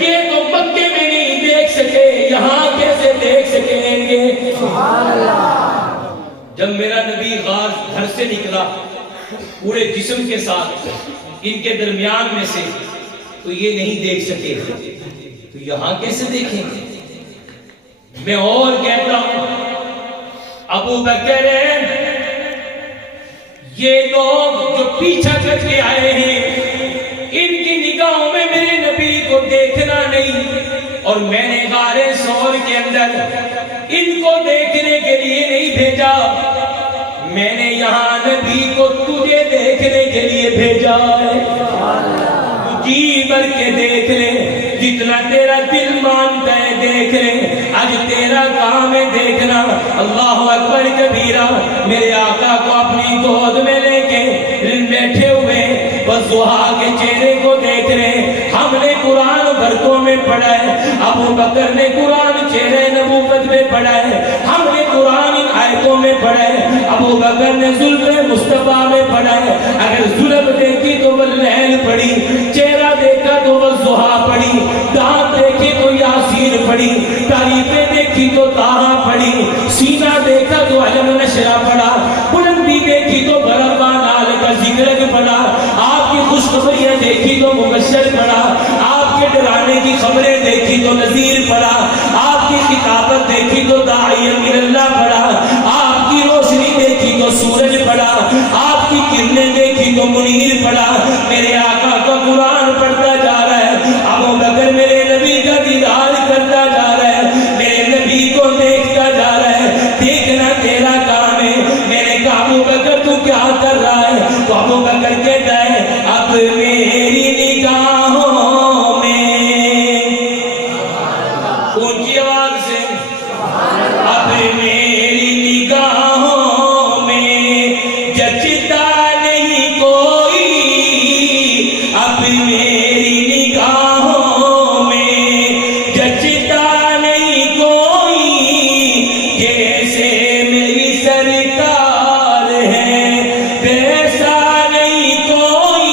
یہ تو مکے میں نہیں دیکھ سکے یہاں کیسے دیکھ سکیں گے سبحان اللہ جب میرا نبی غار گھر سے نکلا پورے جسم کے ساتھ ان کے درمیان میں سے تو یہ نہیں دیکھ سکے تو یہاں کیسے دیکھیں گے میں اور کہتا ہوں ابو بکر یہ لوگ جو پیچھا کر کے آئے ہیں ان کی نگاہوں میں میرے نبی کو دیکھنا نہیں اور میں نے غار ثور کے اندر ان کو دیکھنے کے لیے نہیں بھیجا میں نے یہاں نبی کو تجھے دیکھنے کے لیے بھیجا ہے جی بھر کے دیکھ لے جتنا تیرا دل مانتا ہے دیکھ لے آج تیرا کام ہے دیکھنا اللہ اکبر کبیرہ میرے آقا کو اپنی گود میں لے کے بیٹھے ہوئے بس ضحیٰ کے چہرے کو دیکھ رہے ہم نے قرآن برکوں میں پڑھا ہے ابو بکر نے قرآن چہرے نبوت میں پڑھا ہے ہم نے قرآن ان آیتوں میں پڑھا ہے ابو بکر نے زلف مصطفیٰ میں پڑھا ہے اگر زلف دیکھی تو واللیل پڑھی چہرہ دیکھا تو والضحیٰ پڑھی دانت دیکھی تو یاسین پڑھی تعریفیں دیکھی تو طٰہٰ پڑھی سینہ دیکھا تو علم نشرہ پڑھا بلندی دیکھی تو برابا نال کا ذکر پڑھا آپ کی خوشخبریاں دیکھی تو مبشر پڑھا آپ کے ڈرانے کی خبریں دیکھی تو نذیر پڑھا آپ کی کتابت دیکھی تو داعی اللہ پڑھا آپ کی روشنی دیکھی تو سورج پڑھا آپ کی کرنیں دیکھی تو منیر پڑھا میرے آقا کا قرآن پڑھتا جا رہا ہے ابو بکر میرے نبی کا دیدار کرتا جا رہا ہے میرے نبی کو دیکھتا جا رہا ہے دیکھنا تیرا کام ہے میرے کہا ابو بکر تو کیا کر رہا ہے تو ابو بکر کہتا ہے اب میری نگاہوں میں اونچی آواز سے اب میری نگاہوں میں جچتا نہیں کوئی اب میری نگاہوں میں جچتا نہیں کوئی جیسے میری سرکار ہے ویسا نہیں کوئی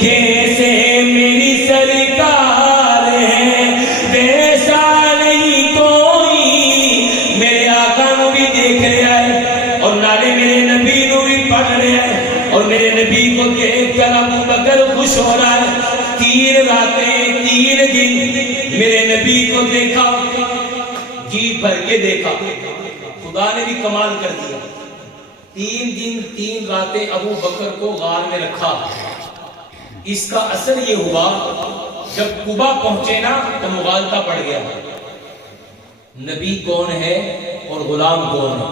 جیسے میری سرکار ہے ویسا نہیں کوئی میرے آقا نو بھی دیکھ رہا ہے اور نعرے میرے نبی نو بھی پڑھ رہا ہے اور میرے نبی کو دیکھ کر ابو بکر خوش ہو رہا ہے 3 راتیں 3 دن میرے نبی کو دیکھا جی بھر کے دیکھا خدا نے بھی کمال کر دیا 3 دن 3 راتیں ابو بکر کو غار میں رکھا اس کا اثر یہ ہوا جب قبا پہنچے نا تو مغالطہ پڑ گیا نبی کون ہے اور غلام کون ہے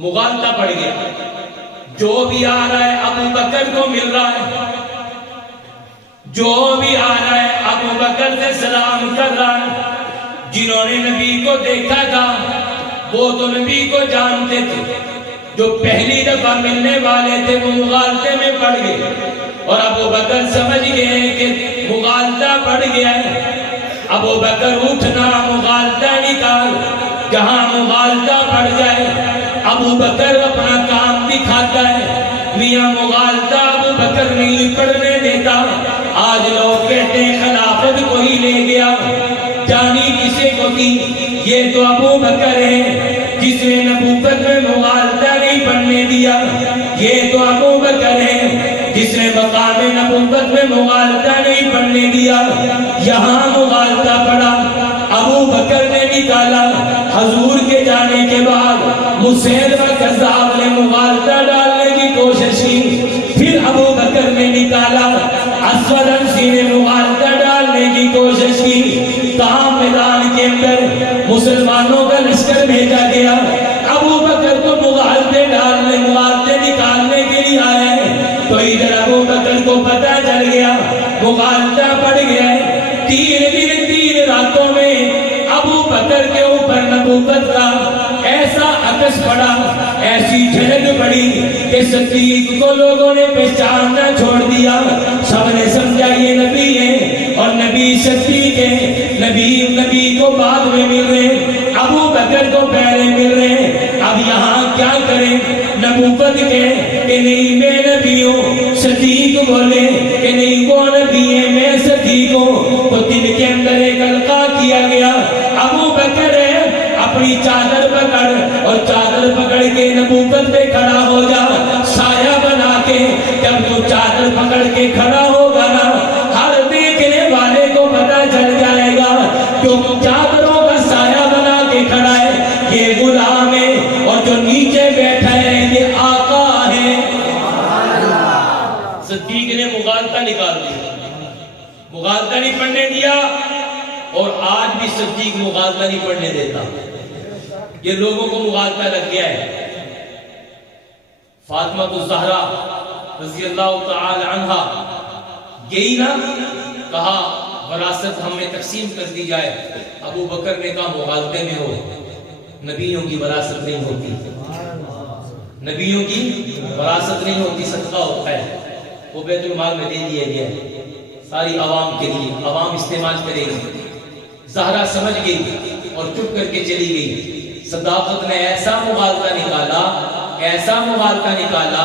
مغالطہ پڑ گیا جو بھی آ رہا ہے ابو بکر کو مل رہا ہے جو بھی آ رہا ہے ابو بکر سے سلام کر رہا ہے جنہوں نے نبی کو دیکھا تھا وہ تو نبی کو جانتے تھے جو پہلی دفعہ ملنے والے تھے وہ مغالطے میں پڑ گئے اور ابو بکر سمجھ گئے کہ مغالطہ پڑ گیا ہے ابو بکر اٹھنا مغالطہ نکال جہاں مغالطہ پڑ جائے ابو بکر اپنا کام دکھاتا ہے میاں مغالطہ ابو بکر نہیں پڑھنے دیتا آج لوگ کہتے ہیں خلافت کو ہی لے گیا جانی کسے کو دی یہ تو ابو بکر ہے جس نے نبوت میں مغالطہ نہیں پڑھنے دیا یہ تو ابو بکر ہے جس نے مقام نبوت میں مغالطہ نہیں پڑھنے دیا، یہاں مغالطہ پڑا۔ ابو بکر نے نکالا، حضور کے جانے کے بعد مسیلمہ کذاب نے مغالطہ ڈالنے کی کوشش کی، پھر ابو بکر نے نکالا، اسود عنسی نے مغالطہ ڈالنے کی کوشش کی۔ تاہم میدان کے اندر مسلمانوں کا لشکر بھیجا گیا، ابو بکر کو مغالطے نکالنے کے لیے آئے، تو ادھر ابو بکر کو پتہ چل گیا مغالطہ پڑ گیا۔ 3 دن 3 راتوں میں ابو بکر کے اوپر نبوت کا ایسا عکس پڑا، ایسی جھلک پڑی کہ صدیق کو لوگوں نے پہچاننا چھوڑ دیا۔ سب نے سمجھا یہ نبی ہے، اور نبی صدیق ہے۔ نبی کو بعد میں مل رہے، ابو بکر کو پہلے مل رہے۔ اب یہاں کیا کریں؟ نبوت کے کہ نہیں میں نبی ہوں، صدیق بولے کہ نہیں وہ نبی ہے میں صدیق ہوں۔ تو دل کے اندر ایک القاء کیا گیا، ابو بکر ہے اپنی چادر پکڑ، اور چادر پکڑ کے نبوت پہ کھڑا ہو جا، سایہ بنا کے۔ جب تو چادر پکڑ کے کھڑا ہوگا نا، ہر دیکھنے والے کو پتہ چل جائے گا جو چادروں کا سایہ بنا کے کھڑا ہے یہ غلام ہے، اور جو نیچے بیٹھا ہے یہ آقا ہے۔ صدیق نے مغالطہ نکال دیا، مغالطہ نہیں پڑھنے دیا، اور آج بھی صدیق مغالطہ نہیں پڑھنے دیتا۔ یہ لوگوں کو مغالطہ لگ گیا ہے۔ فاطمہ الزہرا رضی اللہ تعالی عنہا یہی نہ کہا وراثت ہمیں تقسیم کر دی جائے، ابو بکر نے کہا مغالطے میں ہو، نبیوں کی وراثت نہیں ہوتی، نبیوں کی وراثت نہیں ہوتی، صدقہ ہوتا ہے، وہ بیت المال میں دے دیا گیا ہے ساری عوام کے لیے، عوام استعمال کرے گی۔ زہرا سمجھ گئی اور چپ کر کے چلی گئی۔ صداقت نے ایسا مغالطہ نکالا، ایسا مغالطہ نکالا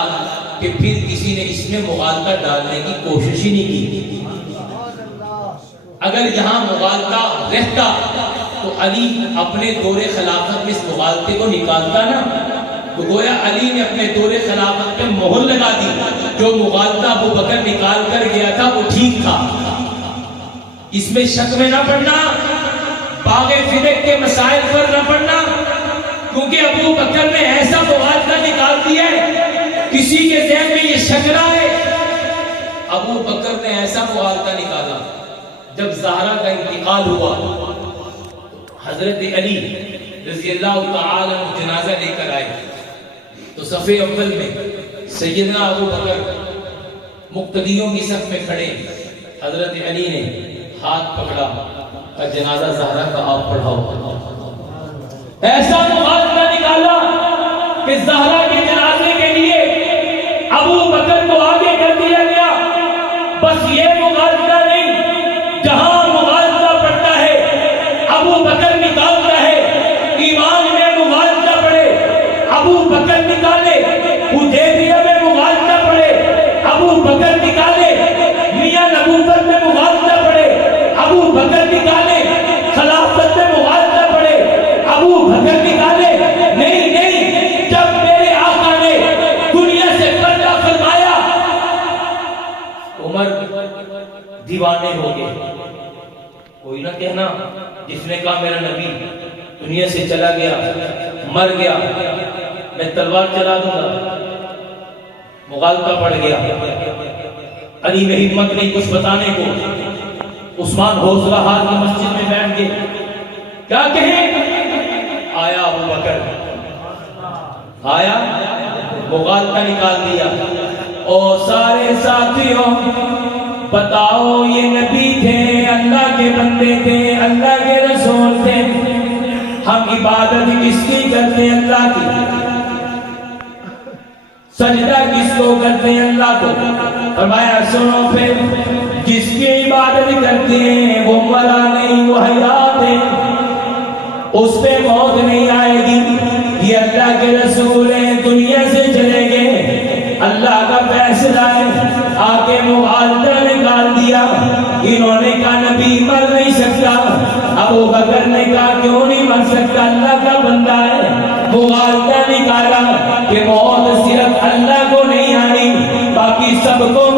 کہ پھر کسی نے اس میں مغالطہ ڈالنے کی کوشش ہی نہیں کی۔ اگر یہاں مغالطہ رہتا تو علی اپنے دور خلافت میں اس مغالطے کو نکالتا نا، تو گویا علی نے اپنے دور خلافت پہ مہر لگا دی۔ جو مغالطہ ابو بکر نکال کر گیا تھا وہ ٹھیک تھا، اس میں شک میں نہ پڑنا، باغ فدق کے مسائل پر نہ پڑنا، کیونکہ ابو بکر نے ایسا مغالطہ نکال دیا ہے کسی کے ذہن میں یہ شک نہ ہے۔ ابو بکر نے ایسا مغالطہ نکالا، جب زہرا کا انتقال ہوا حضرت علی رضی اللہ تعالی عنہ جنازہ لے کر آئے، تو صف اول میں سیدنا ابو بکر مقتدیوں کی صف میں کھڑے، حضرت علی نے ہاتھ پکڑا اور جنازہ زہرا کا آپ پڑھاؤ۔ ایسا مغالطہ نکالا کہ زہرا کے جنازے کے لیے ابو بکر کو آگے کر دیا گیا۔ بس یہ مغالطہ نہیں، جہاں مغالطہ پڑتا ہے ابو بکر نکالتا ہے، ایمان میں مغالطہ پڑے ابو بکر نکالے، حدیبیہ میں مغالطہ پڑے ابو بکر نکالے، میاں نبوت میں مغالطہ پڑے ابو بکر نکالے، خلافت میں مغالطہ پڑے ابو بکر نکالے۔ نہیں نہیں، جب میرے آقا نے دنیا سے پردہ فرمایا عمر دیوانے ہو گئے۔ کوئی نہ کہنا جس نے کہا میرا نبی دنیا سے چلا گیا، مر گیا، میں تلوار چلا دوں گا، مغالطہ پڑ گیا۔ علی میں ہمت نہیں کچھ بتانے کو، عثمان حوصلہ ہار کی مسجد میں بیٹھ گئے، کیا کہیں؟ آیا ابو بکر، آیا مغالطہ نکال دیا۔ او سارے ساتھیوں بتاؤ یہ نبی تھے، اللہ کے بندے تھے، اللہ کے رسول تھے، ہم عبادت کس کی کرتے ہیں؟ اللہ کی۔ سجدہ کس کو کرتے ہیں؟ اللہ کو۔ فرمایا سنو پھر، جس کی عبادت کرتے ہیں وہ مرا نہیں، وہ حیات ہے، اس پہ موت نہیں آئے گی۔ یہ اللہ کے رسول ہیں، دنیا سے چلے گئے، اللہ کا فیصلہ ہے۔ آگے مغالطہ نکال دیا، انہوں نے کہا نبی مر نہیں سکتا، ابو بکر نے کہا کیوں نہیں مر سکتا، اللہ کا بندہ ہے۔ مغالطہ نکالا کہ موت صرف اللہ کو نہیں آنی، باقی سب کو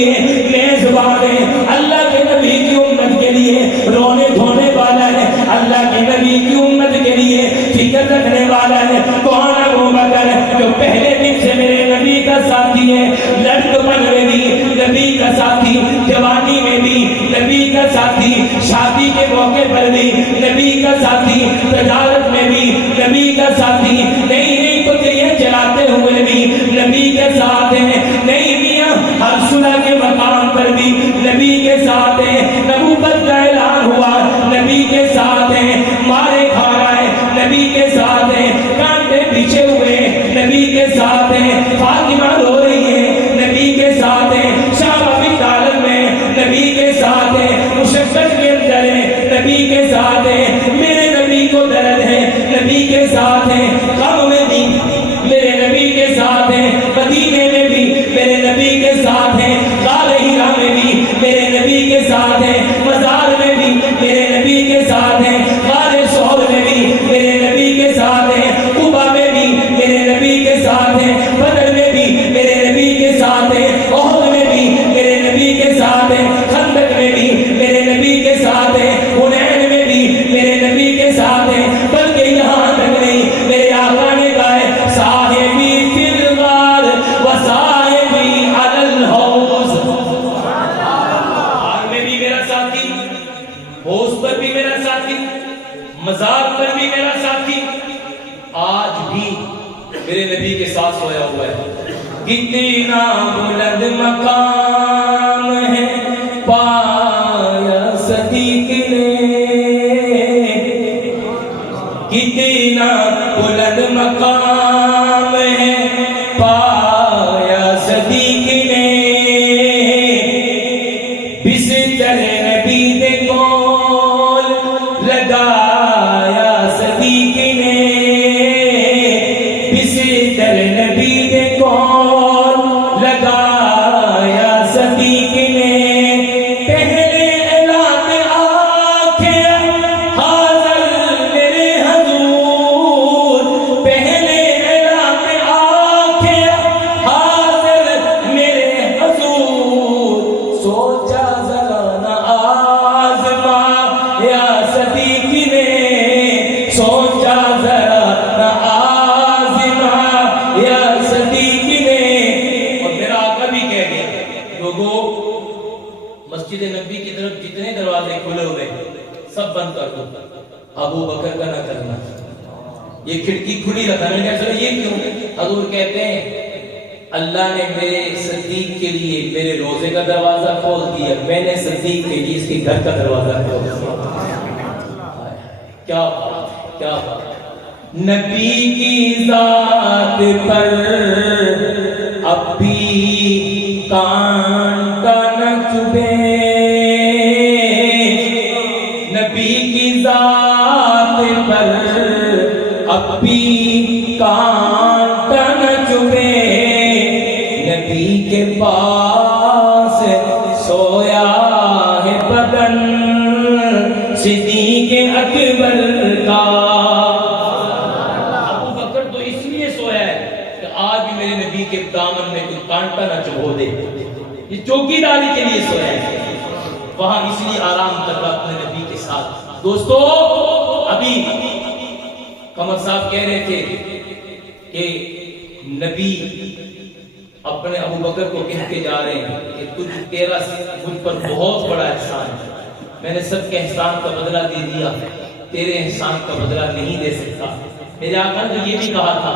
لیے میزبان ہے، اللہ کے نبی کی امت کے لیے رونے دھونے والا ہے، اللہ کے نبی کی امت کے لیے فکر رکھنے والا ہے۔ کون ابو بکر جو پہلے دن سے میرے نبی کا ساتھی ہے، لڑکپن میں بھی نبی کا ساتھی، جوانی میں بھی نبی کا ساتھی، شادی کے موقع پر بھی نبی کا ساتھی، تجارت میں بھی نبی کا ساتھی، نئی نئی پتریاں چلاتے ہوئے بھی نبی کے ساتھ ہیں، نئی میاں ہر صلح کے مقام پر بھی نبی کے ساتھ ہیں، نبوت کا اعلان ہوا نبی کے ساتھ ہیں، مارے کھا رہا ہے نبی کے ساتھ ہیں، کانٹے پیچھے ہوئے نبی کے ساتھ ہیں، فاطمہ رو رہی ہے نبی کے ساتھ ہیں، شام ابھی طالب میں نبی کے ساتھ ہیں، مشقت کے اندر ہے نبی کے ساتھ ہیں، میرے نبی کو درد ہے نبی کے ساتھ ہیں، غم میں بھی میرے نبی کے ساتھ ہیں، مدینے میں بھی میرے نبی کے ساتھ ہیں، غار ہیرا میں بھی میرے نبی کے ساتھ ہیں، مزار میں بھی میرے نبی کے ساتھ ہیں، غار سور میں بھی میرے نبی کے ساتھ ہیں، قبا میں بھی میرے نبی کے ساتھ ہیں، بدر میں بھی میرے نبی کے ساتھ ہیں، احد میں بھی میرے نبی کے ساتھ ہیں، خندق میں بھی میرے نبی کے ساتھ ہیں، حنین میں بھی میرے نبی کے ساتھ ہیں، بلکہ یہاں تک نہیں میرے آقا نے کہا ہے صاحبی فی الغار و صاحبی علی الحوض، غار میں بھی میرا ساتھی، حوض پر بھی میرا ساتھی، مزار پر بھی میرا ساتھی، آج بھی میرے نبی کے ساتھ سویا ہوا ہے۔ کتنا بلند مقام ہے پایا صدیق نے، کتنا بلند مقام ہے پایا صدیق نے، بستر نبی دے کول لگایا صدیق نے، بستر نبی دے کول لگایا صدیق نے، پہلے اعلان آکھیا حاضر میرے حضور، پہلے اعلان آکھیا حاضر میرے حضور، سوچا ذرا نہ آزما یا صدیق نے، سوچا ذرا نہ آزما یا صدیق نے۔ اور میرا آقا بھی کہہ گیا لوگوں مسجد نبی کی طرف جتنے دروازے کھلے ہوئے سب بند کر دو، ابو بکر کا نہ کرنا، یہ کھڑکی کھلی رکھنا۔ میں نے کہا چلو یہ کیوں؟ حضور کہتے ہیں اللہ نے میرے صدیق کے لیے میرے روزے کا دروازہ کھول دیا، میں نے صدیق کے لیے اس کے گھر کا دروازہ کھول دیا۔ کیا بات ہے، کیا بات ہے۔ نبی کی ذات پر اب بھی کانٹا نہ چبھے، نبی کی ذات پر اب بھی کانٹا نہ چبھے، نبی کے پاس سویا ہے بدن صدیق اکبر کا۔ ابو بکر تو اس لیے سویا ہے کہ آج بھی میرے نبی کے دامن میں کوئی کانٹا نہ چبھو دے، یہ چوکی داری کے لیے سویا ہے، وہاں اس لیے آرام کر رہا اپنے نبی کے ساتھ۔ دوستو ابھی قمر صاحب کہہ رہے تھے کہ نبی اپنے ابو بکر کو کہہ کے جا رہے ہیں کہ تیرا مجھ پر بہت بڑا احسان ہے، میں نے سب کے احسان کا بدلہ دے دیا، تیرے احسان کا بدلہ نہیں دے سکتا۔ میرے آقا نے یہ بھی کہا تھا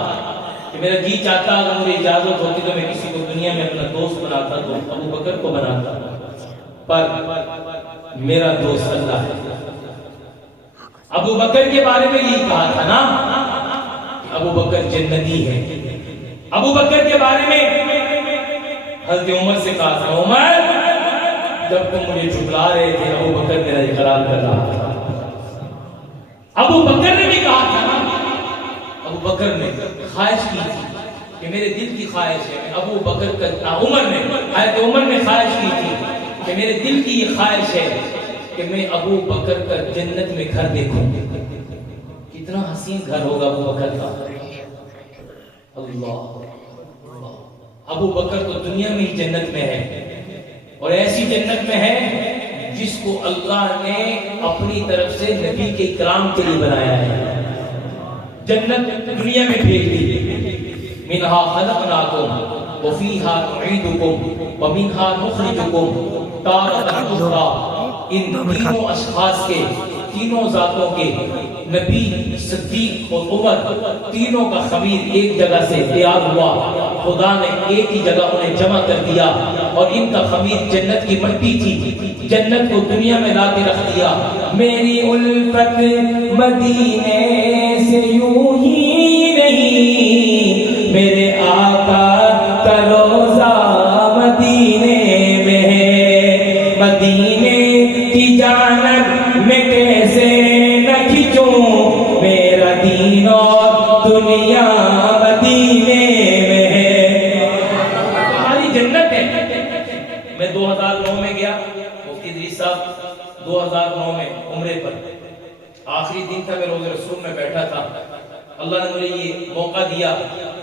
کہ میرا جی چاہتا اگر مجھے اجازت ہوتی تو میں کسی کو دنیا میں اپنا دوست بناتا تو ابو بکر کو بناتا، پر میرا دوست اللہ ہے۔ ابو بکر کے بارے میں یہ کہا تھا نا، ابو بکر جنتی ہے۔ ابو بکر کے بارے میں حضرت عمر سے کہا تھا عمر جب تم مجھے جھٹلا رہے تھے ابو بکر میرا اقرار کر رہا تھا۔ ابو بکر نے بھی کہا تھا نا، ابو بکر نے خواہش کی تھی کہ میرے دل کی خواہش ہے ابو بکر کا، عمر نے حضرت عمر نے خواہش کی تھی کہ میرے دل کی یہ خواہش ہے کہ میں ابو بکر کا جنت میں گھر دیکھوں۔ کتنا حسین گھر ہوگا ابو بکر کا۔ اللہ ابو بکر تو دنیا میں ہی جنت میں ہے، اور ایسی جنت میں ہے جس کو اللہ نے اپنی طرف سے نبی کے اکرام کے لیے بنایا ہے. جنت دنیا میں بھیج دی. منہا خلقناکم وفیہا نعیدکم ومنہا نخرجکم تارۃ اخری. ان تینوں اشخاص کے، تینوں ذاتوں کے، نبی، صدیق اور عمر، تینوں کا خمیر ایک جگہ سے تیار ہوا. خدا نے ایک ہی جگہ انہیں جمع کر دیا اور ان کا خمیر جنت کی مٹی تھی. جنت کو دنیا میں لا کے رکھ دیا. میری الفت مدینے سے یوں ہی نہیں، میرے آقا کا روزہ مدینے میں ہے. مدینے کی جانب میں کیسے نہ کھینچوں، میرا دین اور دنیا مدینے میں ہے. ہماری جنت ہے. میں 2009 میں گیا، مفتی ادریس صاحب 2009 میں عمرے پر، آخری دن تھا، میں روزہ رسول میں بیٹھا تھا. اللہ نے مجھے یہ موقع دیا.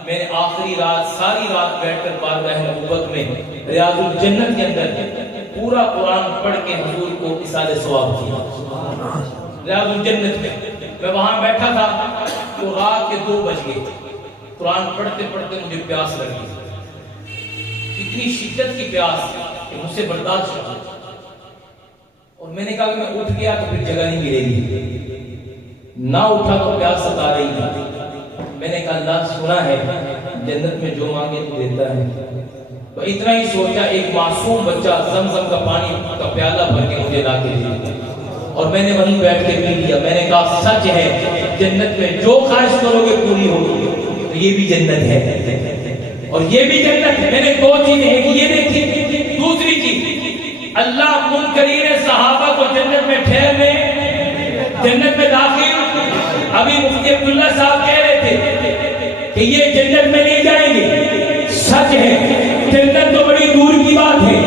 میں نے آخری رات ساری رات بیٹھ کر بارگاہ نبوت میں ریاض الجنت کے اندر پورا قرآن پڑھ کے حضور کو اصال ثواب کیا. ریاض الجنت میں وہاں بیٹھا تھا تو رات کے 2 بج گئے. قرآن پڑھتے پڑھتے مجھے پیاس لگی، اتنی شدت کی پیاس کہ مجھ سے برداشت نہ ہوا. اور میں نے کہا کہ میں اٹھ گیا تو پھر جگہ نہیں ملے گی، نہ اٹھا تو پیاس ستا رہی تھی. میں نے کہا اللہ سنا ہے جنت میں جو مانگے تو دیتا ہے. تو اتنا ہی سوچا، ایک معصوم بچہ زمزم کا پانی کا پیالہ بھر کے مجھے لا کے دیا اور میں نے وہیں بیٹھ کے پی لیا. میں نے کہا سچ ہے جنت میں جو خواہش کرو گے پوری ہوگی. تو یہ بھی جنت ہے اور یہ بھی جنت ہے. میں نے 2 چیزیں ایک یہ دیکھی، دوسری چیز اللہ منکرین صحابہ کو جنت میں ٹھہرنے، جنت میں داخل. ابھی مفتی عبداللہ صاحب کہہ رہے تھے کہ یہ جنت میں نہیں جائیں گے. سچ ہے جنت تو بڑی دور کی بات ہے،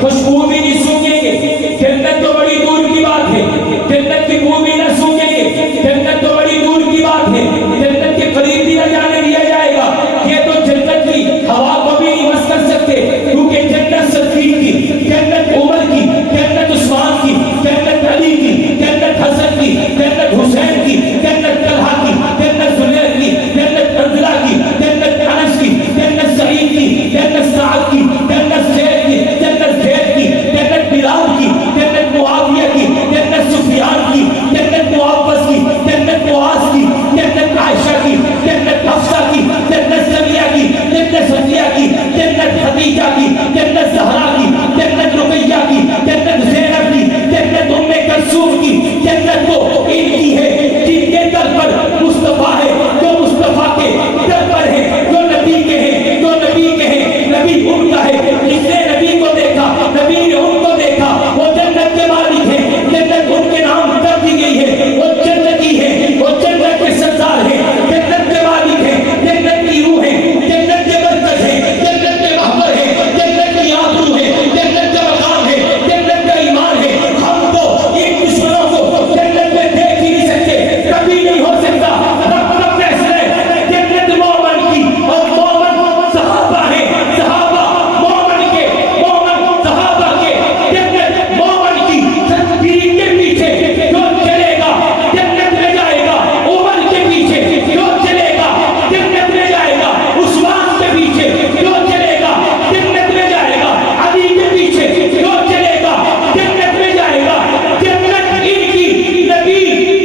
خوشبو بھی نہیں سونگیں گے. جنت تو بڑی دور کی بات ہے، جنت کی بو بھی نہ سونگیں گے. جنت تو بڑی دور کی بات ہے، جنت کے قریب بھی نہ جانے دیا جائے گا. یہ تو جنت کی ہوا کو بھی نہیں مس کر سکتے، کیونکہ جنت صدیق کی، جنت عمر کی، جنت عثمان کی، جنت علی کی، جنت حسن کی، جنت حسین کی، جنت طلحہ کی، جنت زبیر کی، جنت حنظلہ کی، جنت انس کی، جنت سعید کی، جنت سعد کی، جنت زید کی، جنت زید کی، جنت بلال کی، جنت معاویہ کی، جنت سفیان کی، جنت معاوض کی، جنت معاذ کی، جنت عائشہ کی، جنت حفصہ کی، جنت سمیہ کی، جنت صفیہ کی، جنت خدیجہ کی، جنت زہرا کی، جنت رقیہ کی، جنت زینب کی، جنت ام کلثوم کی. جنت تو ان کی ہے جن کے در پر مصطفیٰ ہے، جو مصطفیٰ کے در پر ہے، جو نبی کے ہیں، جو نبی کے ہیں. نبی ان کا ہے، جس نے نبی کو دیکھا نبی نے ان کو دیکھا. وہ جنت کے مالک ہیں، جنت ان کے نام کر دی گئی ہے. وہ جنتی ہے، وہ جنت کے سردار ہیں، جنت کے مالک ہیں، جنت کی روح ہے، جنت کے مرکز ہے، جنت کے محور ہے، جنت کی آبرو ہے، جنت کا مقام ہے، جنت کا ایمان ہے. ہم تو ان دشمنوں کو جنت میں دیکھ ہی نہیں سکتے، کبھی نہیں ہو سکتا. رب کا فیصلہ ہے جنت مومن کی، اور مومن صحابہ ہیں، صحابہ مومن کے، مومن صحابہ کے. جنت مومن کی تدبیر کے پیچھے جو چلے گا جنت میں جائے گا. عمر کے پیچھے جو چلے گا جنت میں جائے گا. عثمان کے پیچھے جو چلے گا جنت میں جائے گا. علی کے پیچھے جو چلے گا جنت میں جائے گا. جنت ان کی، نبی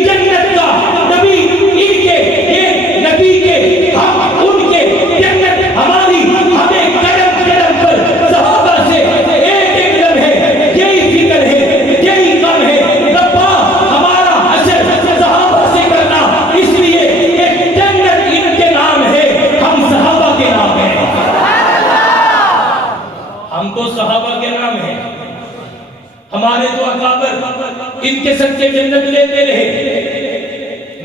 جنت کا، نبی ان کے، ایک نبی کے، ہم ان کے. جنت ہماری، ہمیں قدم قدم پر صحابہ سے ایک لم ہے. یہی فکر ہے، یہی غم ہے. ربا ہمارا حشر صحابہ سے کرنا، اس لیے ایک جنت ان کے نام ہے، ہم صحابہ کے نام ہیں. ہم تو صحابہ کے نام ہیں. ہمارے تو اکابر ان کے صدقے جنت لیتے رہے.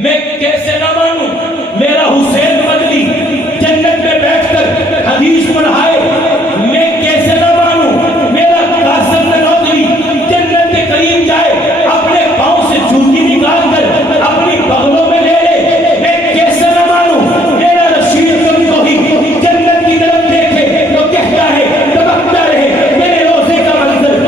میں کیسے نہ مانوں میرا حسین مدنی جنت میں بیٹھ کر حدیث پڑھائے. میں کیسے نہ مانوں میرا قاسم نانوتوی جنت کے قریب جائے، اپنے پاؤں سے جوتی نکال کر اپنی بغلوں میں لے لے. میں کیسے نہ مانوں میرا رشید گنگوہی جنت کی طرف دیکھے تو کہتا ہے تبکتا رہے میرے روزے کا منظر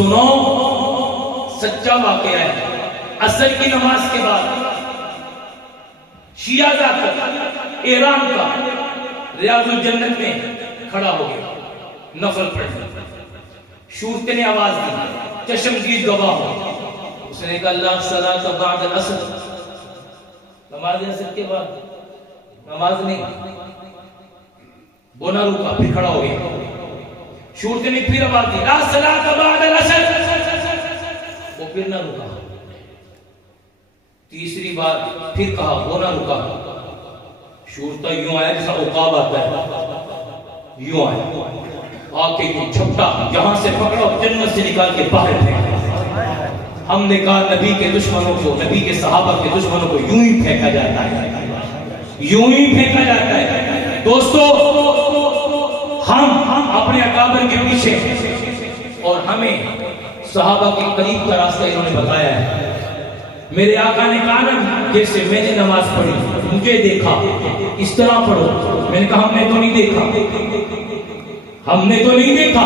سنو سچا واقعہ ہے. عصر کی نماز کے بعد شیعہ ذات ایران کا ریاض الجنت میں کھڑا ہو گیا نفل پڑھنے. شورتے نے آواز دی, چشمگیر گواہ ہو. اس نے کہا اللہ صلاۃ بعد العصر, نماز عصر کے بعد نماز نہیں. وہ نہ رکا, پھر کھڑا ہو گیا. شورتے نے پھر آواز دی لا صلاۃ بعد العصر, وہ پھر نہ رکا. تیسری بار پھر کہا, وہ نہ رکا. شورتا یوں آیا جیسا عقاب آتا ہے, یوں آیا آ کے یہ چھپٹا جہاں سے پکڑا جنت سے نکال کے باہر پھینکا. ہم نے کہا نبی کے دشمنوں کو, نبی کے صحابہ کے دشمنوں کو یوں ہی پھینکا جاتا ہے, یوں ہی پھینکا جاتا ہے. دوستو ہم اپنے اکابر کے پیچھے, اور ہمیں صحابہ کے قریب کا راستہ انہوں نے بتایا ہے. میرے آقا نے کہا نا جیسے میں نے نماز پڑھی مجھے دیکھا اس طرح پڑھو. میں نے کہا ہم نے تو نہیں دیکھا, ہم نے تو نہیں دیکھا.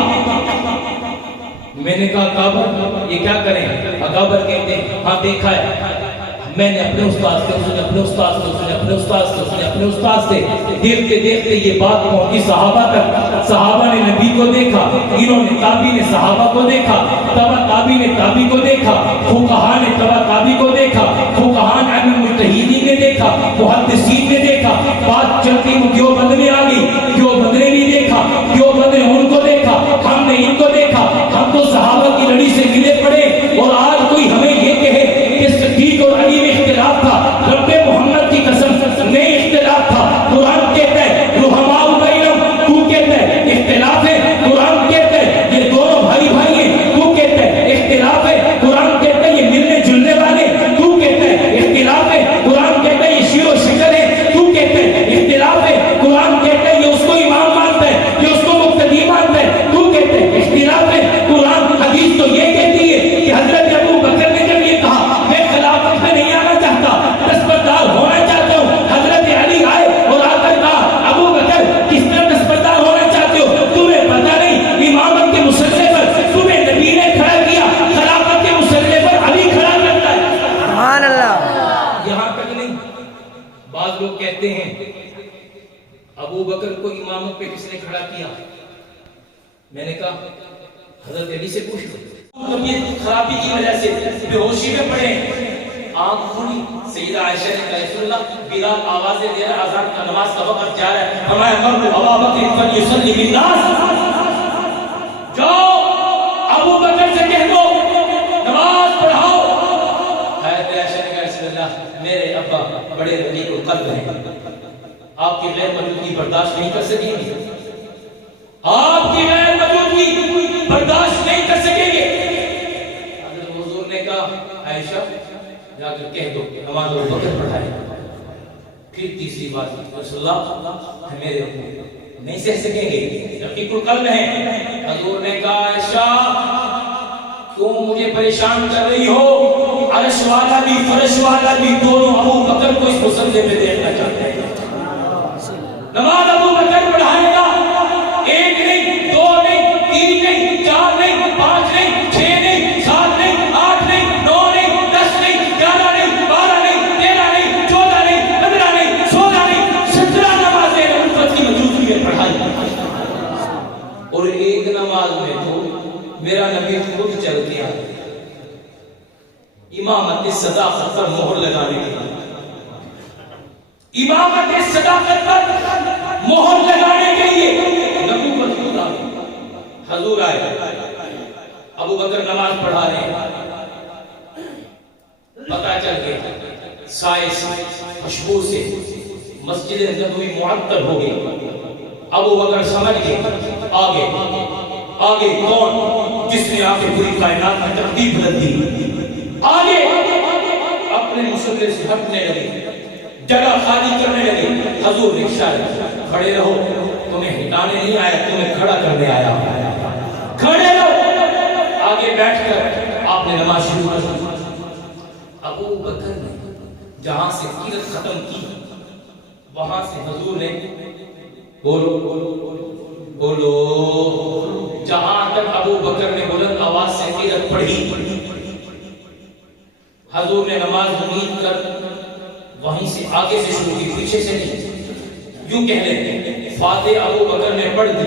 میں نے کہا اکابر یہ کیا کریں؟ اکابر کہتے ہیں ہاں دیکھا ہے. میں نے اپنے استاد سے, اس نے اپنے استاد سے, اس نے اپنے استاد سے, اس نے اپنے استاد سے, دیکھتے دیکھتے یہ بات پہنچی صحابہ تک. صحابہ نے نبی کو دیکھا, انہوں نے تابعی نے صحابہ کو دیکھا, تبع تابعی نے تابعی کو دیکھا, فقہا نے تبع تابعی کو دیکھا, فقہا نے مجتہدین نے دیکھا, محدثین نے دیکھا. بات چلتی وہ دیوبند میں آ گئی, دیوبند نے بھی دیکھا, دیوبند نے ان کو دیکھا, ہم نے ان کو دیکھا. ہم تو صحابہ کی لڑی سے ملے پڑے, اور آج کوئی ہمیں یہ کہے کہ صدیق اور علی میں اختلاف تھا, رب محمد کی قسم نہیں اختلاف تھا. قرآن کہتا ہے رحماء بینہم, تو کہتا ہے اختلاف ہے. قرآن کہتا ہے یہ دونوں بھائی بھائی ہیں, تو کہتا ہے اختلاف ہے. قرآن کہتا ہے یہ ملنے جلنے والے, تو کہتا ہے اختلاف ہے. قرآن کہتا ہے یہ شیر و شکر ہے, تو کہتا ہے اختلاف ہے. قرآن کہتا ہے یہ اس کو امام مانتا ہے, یہ اس کو مقتدی مانتا ہے, تو کہتا ہے اختلاف ہے. قرآن حدیث تو یہ کہتی ہے کہ حضرت ابو بکر نے جب یہ کہا میں خلافت میں نہیں آنا چاہتا, دستبردار ہونا چاہتا ہوں, حضرت علی آئے اور آ کر کہا ابو بکر کس طرح دستبردار ہونا چاہتے ہو, تمہیں پتہ نہیں امامت کے مسئلے پر تمہیں نبی نے کھڑا کیا, خلافت کے مسئلے پر علی کھڑا کرتا ہے. سبحان اللہ. یہاں تک نہیں, بعض لوگ کہتے ہیں ابو بکر کو امامت پہ کس نے کھڑا کیا. میں نے کہا حضرت علی سے پوچھ لو. طبیعت خرابی کی وجہ سے بے ہوشی میں پڑے, آنکھ کھلی. سیدہ عائشہ نے کہا رسول اللہ بلال آوازیں دے رہا, اذان کا نماز کا وقت جا رہا ہے, فرمایا مروا ابا بکر فلیصلی بالناس, جاؤ ابو بکر سے کہہ دو نماز پڑھاؤ. حضرت عائشہ نے کہا رسول اللہ میرے ابا بڑے رقیق القلب ہیں, آپ کی غیر موجودگی برداشت نہیں کر سکیں گے, آپ کی غیر موجودگی برداشت نہیں کر سکیں گے. حضرت حضور نے کہا عائشہ جا کر کہہ دو نماز ابو بکر پڑھائے. پھر تیسری بات رسول اللہ میرے نہیں سہ سکیں گے, رقیق القلب ہیں. حضور نے کہا عائشہ تم مجھے پریشان کر رہی ہو, عرش والا بھی فرش والا بھی دونوں ابو بکر کو اس مسئلے میں دیکھنا چاہتے ہیں. نماز ابو بکر پڑھائے گا, ایک نہیں, دو نہیں, تین نہیں, چار نہیں, پانچ نہیں, چھ نہیں, سات نہیں, آٹھ نہیں, نو نہیں, 10 نہیں, 11 نہیں, 12 نہیں, 13 نہیں, 14 نہیں, 15 نہیں, 16 نہیں, 17 نمازیں امت کی موجودگی میں پڑھائی. اور ایک نماز میں تو میرا نبی خود چل گیا امامت صداقت پر مہر لگانے کے لیے, امامت صداقت پر مہر لگانے کے لیے نبوت خود آ گئی. حضور آئے, ابو بکر نماز پڑھا رہے ہیں, پتہ چل گیا سائے خوشبو سے مسجد نبوی معطر ہو گئی. ابو بکر سمجھ گئے آگے آگے کون جس نے آگے پوری کائنات میں ترتیب بدل دی. آگے اپنے مسئلے سے ہٹنے لگے, جگہ خالی کرنے لگے. حضور نے اشارہ کھڑے رہو, تمہیں ہٹانے نہیں آیا, تمہیں کھڑا کرنے آیا, کھڑے رہو. آگے بیٹھ کر آپ نے نماز شروع کر دی. ابو بکر نے جہاں سے قیرت ختم کی وہاں سے حضور نے بولو بولو بولو جہاں تک ابو بکر نے بلند آواز سے قرات پڑھی، حضور نے نماز مقیم کر وہیں سے آگے سے شروع کی، پیچھے سے نہیں، یوں کہہ لیں فاتحہ ابو بکر نے پڑھ دی،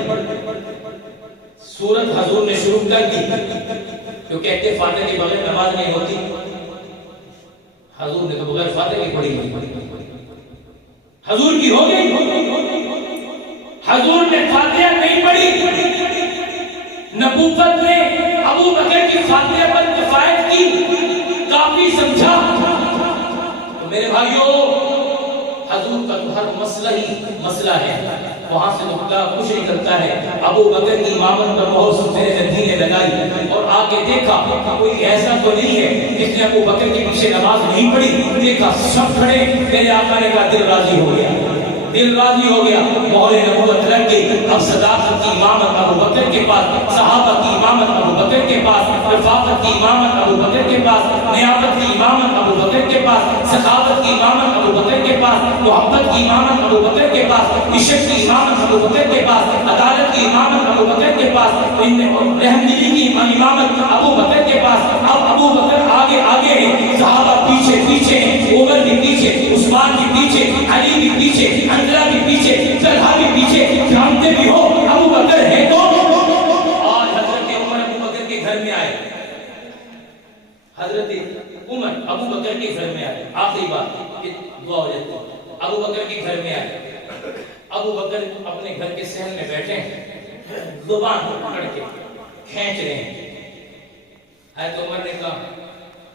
سورت حضور نے شروع کر دی، جو کہتے فاتحہ کے بغیر نماز نہیں ہوتی، حضور نے تو بغیر فاتحہ کی پڑھی، حضور کی ہو گئی، حضور نے فاتحہ نہیں پڑھی، نبوت نے ابو بکر کی فاتحہ پر کفایت کی، کافی سمجھا۔ تو میرے بھائیوں، حضور کا تو ہر مسئلہ ہی مسئلہ ہے، وہاں سے نکلا کچھ نہیں کرتا ہے۔ ابو بکر کی امامت پر بہت سے دھیرے لگائی اور آگے دیکھا کوئی ایسا تو نہیں ہے جس نے ابو بکر کے پیچھے نماز نہیں پڑھی، دیکھا سب کھڑے، میرے آقا نے کہا دل راضی ہو گیا، دل راضی ہو گیا، مہر نبوت لگ گئی۔ اب صداقت کی امامت ابو بکر کے پاس، صحابہ کی امامت ابو بکر کے پاس، رفاقت کی امامت ابو بکر کے پاس، نیابت کی امامت ابو بکر کے پاس، سخاوت کی امامت ابو بکر کے پاس، محبت کی امامت ابو بکر کے پاس، عشق کی امامت ابو بکر کے پاس، عدالت کی امامت ابو بکر کے پاس، رحمدلی کی امامت ابو بکر کے پاس۔ اب ابو بکر آگے آگے ہیں، صحابہ پیچھے پیچھے ہیں، عمر بھی پیچھے، عثمان بھی پیچھے، علی بھی پیچھے، حنظلہ بھی پیچھے، طلحہ بھی پیچھے۔ جانتے بھی ہو ابو بکر ہے کون؟ آج حضرت عمر ابو بکر کے گھر میں آئے، حضرت عمر ابو بکر کے گھر میں آئے، آخری بات دعا ہو جاتی ہے، ابو بکر کے گھر میں آئے، ابو بکر اپنے گھر کے صحن میں بیٹھے ہیں، زبان کو پکڑ کے کھینچ رہے ہیں۔ حضرت عمر نے کہا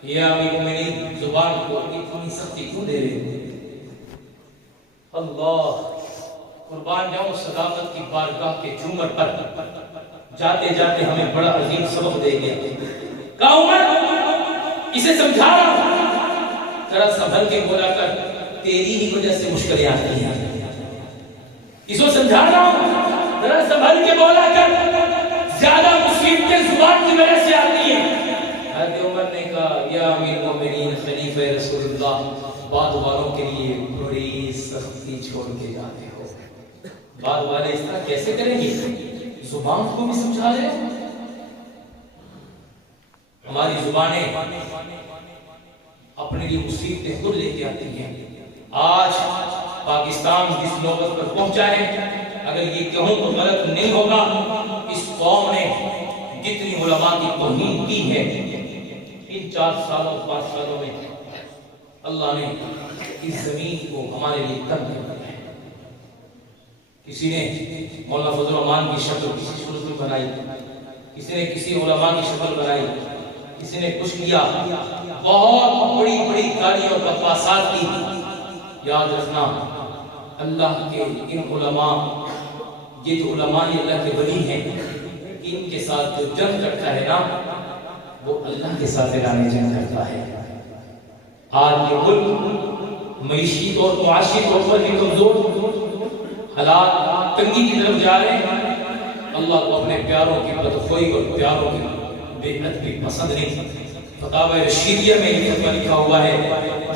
یا امیر المومنین، زبان کو اتنی سختی کیوں دے رہے ہو؟ اللہ قربان جاؤں صداقت کی بارگاہ کے جھومر پر جاتے جاتے ہمیں بڑا عظیم سبق دے گیا۔ کہا عمر اسے سمجھا رہا ہوں، ذرا سنبھل کے بولا کر، تیری ہی وجہ سے مشکلیں آتی ہیں، اسے سمجھا رہا ہوں ذرا سنبھل کے بولا کر، زیادہ مصیبتیں زبان کی وجہ سے آتی ہیں۔ حضرت عمر نے کہا یا امیر المومنین خلیفہ رسول اللہ، بعد والوں کے لیے بڑی سختی چھوڑ کے جاتے ہو، بعد والے اس طرح کیسے کریں گے؟ زبان کو بھی سمجھا رہے ہیں۔ ہماری زبانیں اپنے لیے مصیبتیں خود لے کے آتی ہیں۔ آج پاکستان جس نوبت پر پہنچا ہے، اگر یہ کہوں تو غلط نہیں ہوگا، اس قوم نے جتنی علماء کی توہین کی ہے ان 4 سالوں 5 سالوں میں، اللہ نے اس زمین کو ہمارے لیے تنگ کر دیا ہے۔ کسی نے مولانا فضل الرحمان کی شکل کسی صورت میں بنائی، کسی نے کسی علماء کی شکل بنائی، کسی نے کچھ کیا، بہت بڑی بڑی گالیاں اور بکواسات کی۔ یاد رکھنا اللہ کے ان علماء، یہ جو علماء اللہ کے ولی ہیں، ان کے ساتھ جو جنگ کرتا ہے نا، وہ اللہ کے ساتھ اعلان جنگ کرتا ہے۔ آج یہ ملک معیشی طور معاشی طور پر بھی کمزور، حالات تنگی کی طرف جا رہے ہیں۔ اللہ کو اپنے پیاروں کی بدخوئی اور پیاروں کی بے ادبی پسند نہیں۔ فتاوی رشیدیہ میں یہ فتویٰ لکھا ہوا ہے،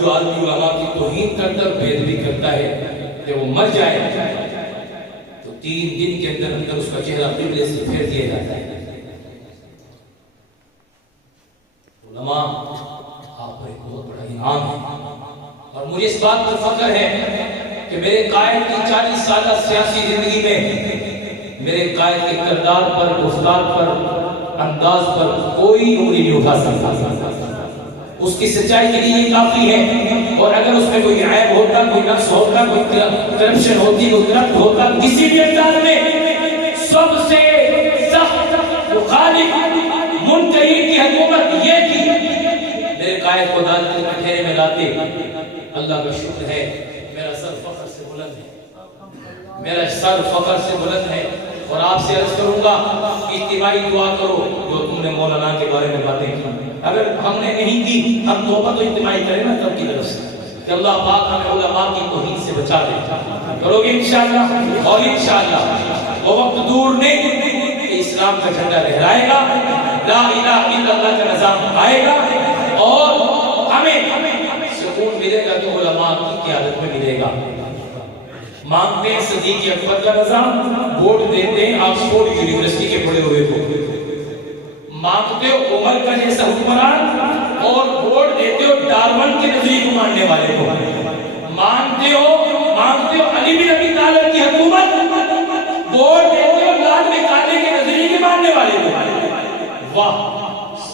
جو آدمی علماء کی توہین کرتا ہے، بے ادبی کرتا ہے، جب وہ مر جائے تو 3 دن کے اندر اندر اس کا چہرہ قبلے سے پھیر دیا جاتا ہے۔ علماء آپ پر ایک بہت بڑا انعام ہے، اور مجھے اس بات پر فخر ہے کہ میرے قائد کی 40 سالہ سیاسی زندگی میں میرے قائد کے کردار پر، گفتار پر، انداز پر کوئی انگلی نہیں اٹھا سکتا۔ اس کی سچائی کے لیے یہ کافی ہے، اور اگر اس میں کوئی عیب ہوتا، کوئی نقص ہوتا، کوئی کرپشن ہوتی، کوئی کرپٹ ہوتا کسی بھی انداز میں، سب سے سخت مخالف منکرین کی حکومت یہ تھی۔ میرے قائد کو عدالت کے کٹہرے میں لاتے، اللہ کا شکر ہے میرا سر فخر سے بلند ہے، میرا سر فخر سے بلند ہے، اور آپ سے عرض کروں گا اجتماعی دعا کرو جو تم نے مولانا کے بارے میں باتیں کی، اگر ہم نے نہیں کی، ہم توبہ تو اجتماعی کریں نا سب کی طرف سے کہ اللہ پاک ہمیں علماء کی توہین سے بچا دے۔ کرو گے انشاءاللہ، اور انشاءاللہ وہ وقت دور نہیں کہ اسلام کا جھنڈا لہرائے گا، لا الہ الا اللہ کا نظام آئے گا، اور ہمیں سکون ملے گا تو علماء کی قیادت میں ملے گا۔ مانگتے ہیں صدیق اکبر کا رضا، ووٹ دیتے ہیں آکسفورڈ یونیورسٹی کے پڑھے ہوئے کو، مانگتے ہو عمر کا جیسا حکمران اور ووٹ دیتے ہو ڈارون کے نظریے کو ماننے والے کو، مانگتے ہو علی بن ابی طالب کی حکومت، ووٹ دیتے ہو لال نکالنے کے نظریے کے ماننے والے کو۔ واہ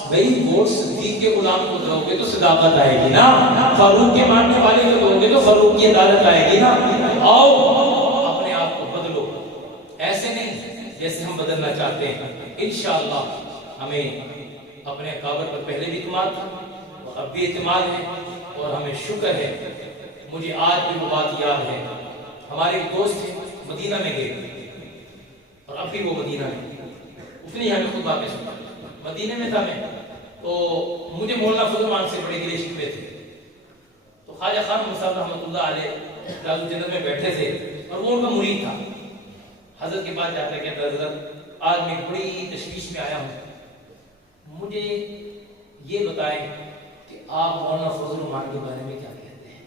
بھئی، ووٹ صدیق کے غلام کو دو گے تو صداقت آئے گی نا، فاروق کے ماننے والے کو دو گے تو فاروق کی عدالت آئے گی نا۔ آؤ اپنے آپ کو بدلو، ایسے نہیں جیسے ہم بدلنا چاہتے ہیں۔ انشاءاللہ ہمیں اپنے اکابر پر پہلے بھی اعتماد تھا اور اب بھی اعتماد ہے، اور ہمیں شکر ہے، مجھے آج بھی وہ بات یاد ہے۔ ہمارے ایک دوست تھے، مدینہ میں گئے اور اب بھی وہ مدینہ میں، اس نے ہمیں خود باتیں سنا، مدینہ میں تھا میں، تو مجھے مولانا فضل الرحمان سے بڑے گلے شکوے تھے۔ تو خواجہ خان مصعب رحمۃ اللہ علیہ راز الجنت میں بیٹھے تھے اور وہ ان کا مرید تھا۔ حضرت کے پاس جاتا کہتا حضرت آج میں بڑی تشویش میں آیا ہوں، مجھے یہ بتائیں کہ آپ مولانا فضل الرحمان کے بارے میں کیا کہتے ہیں؟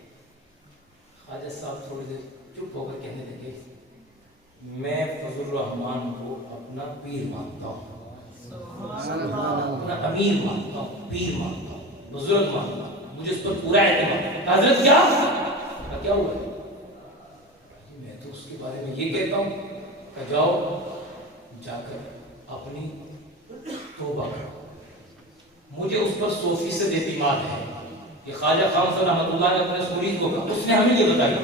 خواجہ صاحب تھوڑی دیر چپ ہو کر کہنے لگے، میں فضل الرحمان کو اپنا پیر مانتا ہوں، اپنا امیر مانتا ہوں، پیر مانتا ہوں، بزرگ مانتا ہوں، مجھے اس پر پورا اعتماد۔ حضرت کیا ہوا ہے؟ میں تو اس کے بارے میں یہ کہتا ہوں کہ جاؤ جا کر اپنی توبہ کرو، مجھے اس پر 100% اعتماد ہے۔ کہ خواجہ خان صاحب رحمۃ اللہ نے اپنے مرید کو کہا، اس نے ہمیں یہ بتایا،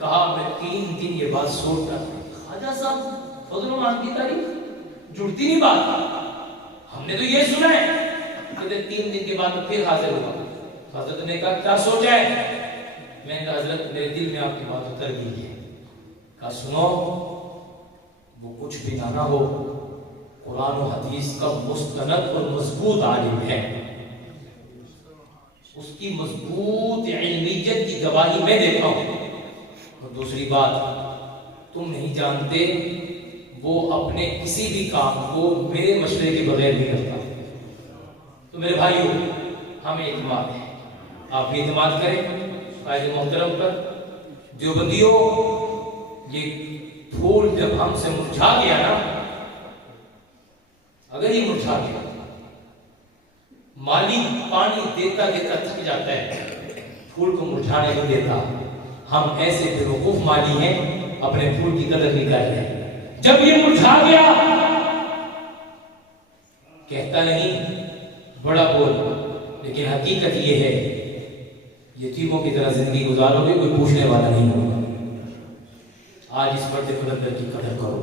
کہا میں 3 دن یہ بات سوچ رہا تھا، خواجہ صاحب فضل الرحمان کی تعریف جڑتی نہیں بات، ہم نے تو یہ سنا ہے کہ 3 دن کے بعد پھر حاضر ہوا۔ حضرت نے کہا کیا سوچا ہے؟ میں نے کہا حضرت میرے دل میں آپ کی بات اتر گئی ہے۔ کہا سنو، وہ کچھ بھی نہ ہو، قرآن و حدیث کا مستند اور مضبوط عالم ہے، اس کی مضبوط علمیت کی گواہی میں دیتا ہوں۔ اور دوسری بات، تم نہیں جانتے وہ اپنے کسی بھی کام کو میرے مشورے کے بغیر نہیں کرتا۔ تو میرے بھائیوں، ہمیں اعتماد ہے، آپ بھی اعتماد کریں قائد محترم پر۔ دیوبندیوں، یہ پھول جب ہم سے مرجھا گیا نا، اگر یہ مرجھا گیا، مالی پانی دیتا دیتا تھک جاتا ہے، پھول کو مرجھانے نہیں دیتا۔ ہم ایسے بیوقوف مالی ہیں، اپنے پھول کی قدر نہیں کر رہے۔ جب یہ مرجھا گیا، کہتا نہیں بڑا بول، لیکن حقیقت یہ ہے یتیموں کی طرح زندگی گزارو گے، کوئی پوچھنے والا نہیں ہوگا۔ آج اس پردے قدر کی قدر کرو۔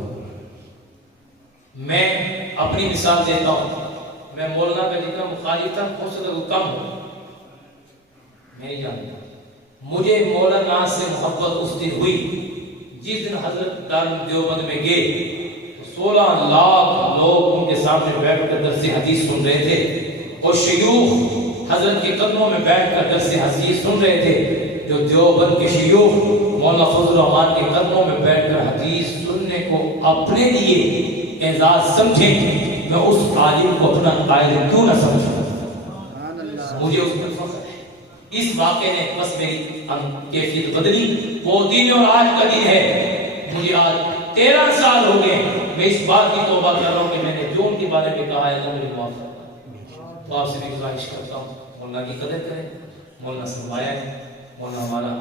میں اپنی مثال دیتا ہوں، میں مولانا کا جتنا مخالف تھا ہو سکتا وہ کم ہو، میں نہیں جانتا۔ مجھے مولانا سے محبت اس دن ہوئی جس دن حضرت دیوبند میں گئے، 16 لاکھ لوگ ان کے سامنے بیٹھ کر درس حدیث سن رہے تھے، اور شیوخ حضرت کے قدموں میں بیٹھ کر درس حدیث سن رہے تھے۔ جو دیوبند کے شیوخ مولانا فضل الرحمان کے قدموں میں بیٹھ کر حدیث سننے کو اپنے لیے اعزاز سمجھیں، میں اس عالم کو اپنا قائد کیوں نہ سمجھوں؟ مجھے اس پر فخر ہے۔ اس واقعے نے بس میری کیفیت بدلی۔ وہ دن اور آج کا دن ہے، مجھے آج 13 سال ہو گئے، میں اس بات کی توبہ کر رہا ہوں کہ میں نے جو ان کے بارے میں کہا ہے اللہ مجھے معاف کرتا۔ تو آپ سے بھی گزارش کرتا ہوں مولانا کی قدر کریں۔ مولانا سرمایہ ہے، مولانا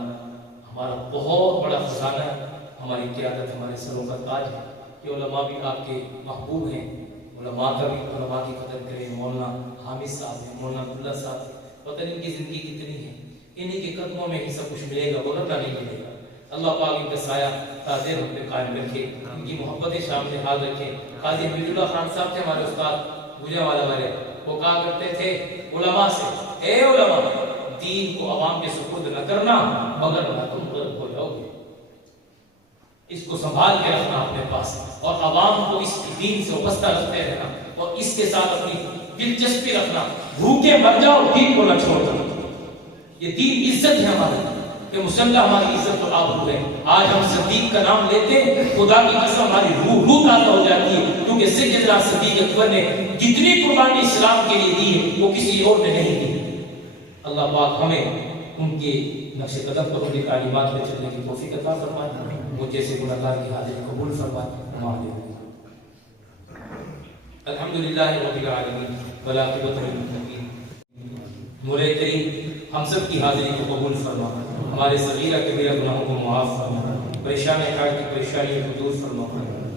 ہمارا بہت بڑا خزانہ ہے، ہماری قیادت ہمارے سروں کا تاج ہے۔ یہ علماء بھی آپ کے محبوب ہیں، علماء کا بھی علماء کی قدر کریں۔ مولانا حامد صاحب ہیں، مولانا عبداللہ صاحب، پتہ نہیں ان کی زندگی کتنی ہے، انہی کے قدموں میں ہی سب کچھ ملے گا، ورنہ نہیں ملے گا۔ اللہ پاک ان کا سایہ تاجر ہم پہ قائم رکھے، ان کی محبت شامل حال رکھے۔ قاضی حمید اللہ خان صاحب تھے ہمارے استاد گوجرانوالہ والے، وہ کہا کرتے تھے علماء سے، اے علماء، دین کو عوام کے سپرد نہ کرنا مگر نہ تم غرق ہو جاؤ گے۔ اس کو سنبھال کے رکھنا اپنے پاس، اور عوام کو اس دین سے وابستہ رکھتے رہنا، اور اس کے ساتھ اپنی دلچسپی رکھنا۔ بھوکے مر جاؤ، دین کو نہ چھوڑنا۔ یہ دین عزت ہے ہماری، کہ مسلح ہماری عزت اور آبرو ہے۔ آج ہم صدیق کا نام لیتے، خدا کی قسم ہماری روح تازہ ہو جاتی ہے، کیونکہ سیدنا صدیق اکبر نے جتنی قربانی اسلام کے لیے دی ہے وہ کسی اور نے نہیں دی۔ اللہ پاک ہمیں ان کے نقش قدم پر ان کی تعلیمات میں چلنے کی توفیق عطا فرمائے۔ مجھے سے ملاقات کی حاضری قبول فرما ہمارے الحمدللہ رب العالمین والعاقبۃ للمتقین۔ مولا کریم ہم سب کی حاضری کو قبول فرما، ہمارے صغیرہ کبیرہ گناہوں کو معاف فرما، پریشان حال کی پریشانیوں کو دور فرما،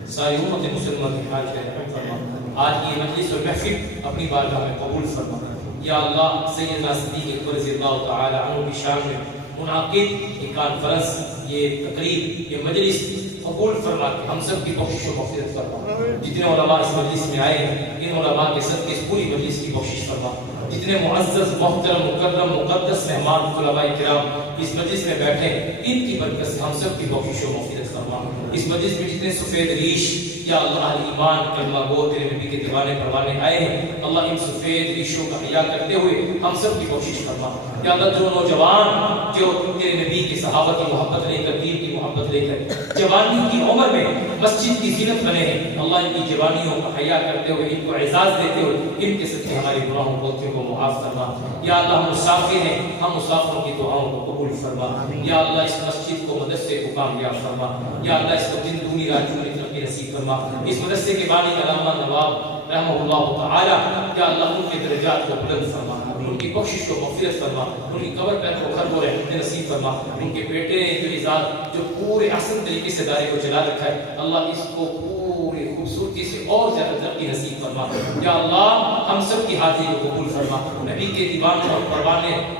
ساری امت مسلمہ کی حال کا رحم فرما۔ آج کی مجلس و محفل اپنی بارگاہ میں قبول فرما۔ یا اللہ سیدنا صدیق اکبر رضی اللہ تعالی عنہ کی شان میں منعقد یہ کانفرنس، یہ تقریب، یہ مجلس قبول فرما کہ ہم سب کی بخشش و مغفرت فرما۔ جتنے علماء اس مجلس میں آئے ہیں ان علماء کے صدقے اس پوری مجلس کی بخشش فرما۔ جتنے معزز محترم مکرم مقدس مہمان علماء کرام اس مجلس میں بیٹھے ان کی برکت سے ہم سب کی بخشش و مغفرت فرما۔ اس مجلس میں جتنے سفید ریش یا اللہ اہل ایمان کلمہ گو تیرے نبی کے دیوانے پروانے آئے ہیں، اللہ ان سفید ریشوں کا حیا کرتے ہوئے ہم سب کی بخشش فرما۔ یا اللہ جو نوجوان جو تیرے نبی کے صحابہ کی محبت لے کر، دین کی محبت لے کر جوانی کی عمر میں مسجد کی زینت بنے ہیں، اللہ ان کی جوانیوں کا حیا کرتے ہوئے ان کو اعزاز دیتے ہوئے ان کے صدقے ہمارے گناہوں غلطیوں کو معاف فرما۔ یا اللہ ہم مسافر ہیں، ہم مسافروں کی دعاؤں کو قبول فرما۔ یا اللہ اس مسجد کو مدرسے کو کامیاب فرما۔ یا اللہ اس کو دن دنیا رات چونی ترقی نصیب فرما۔ اس مدرسے کے بانی علامہ نواب رحمہ اللہ تعالی یا اللہ ان کے درجات کو بلند فرما، ان کی بخشش کو مغفرت فرما، ان کی قبر پر کو خیر و رحمت نصیب فرما۔ ان کے بیٹے جو اعزاز جو پورے احسن طریقے سے دائرے کو چلا رکھا ہے، اللہ اس کو پوری خوبصورتی سے اور زیادہ ترقی نصیب فرما۔ یا اللہ ہم سب کی حاضری کو قبول فرما، نبی کے دیوانوں اور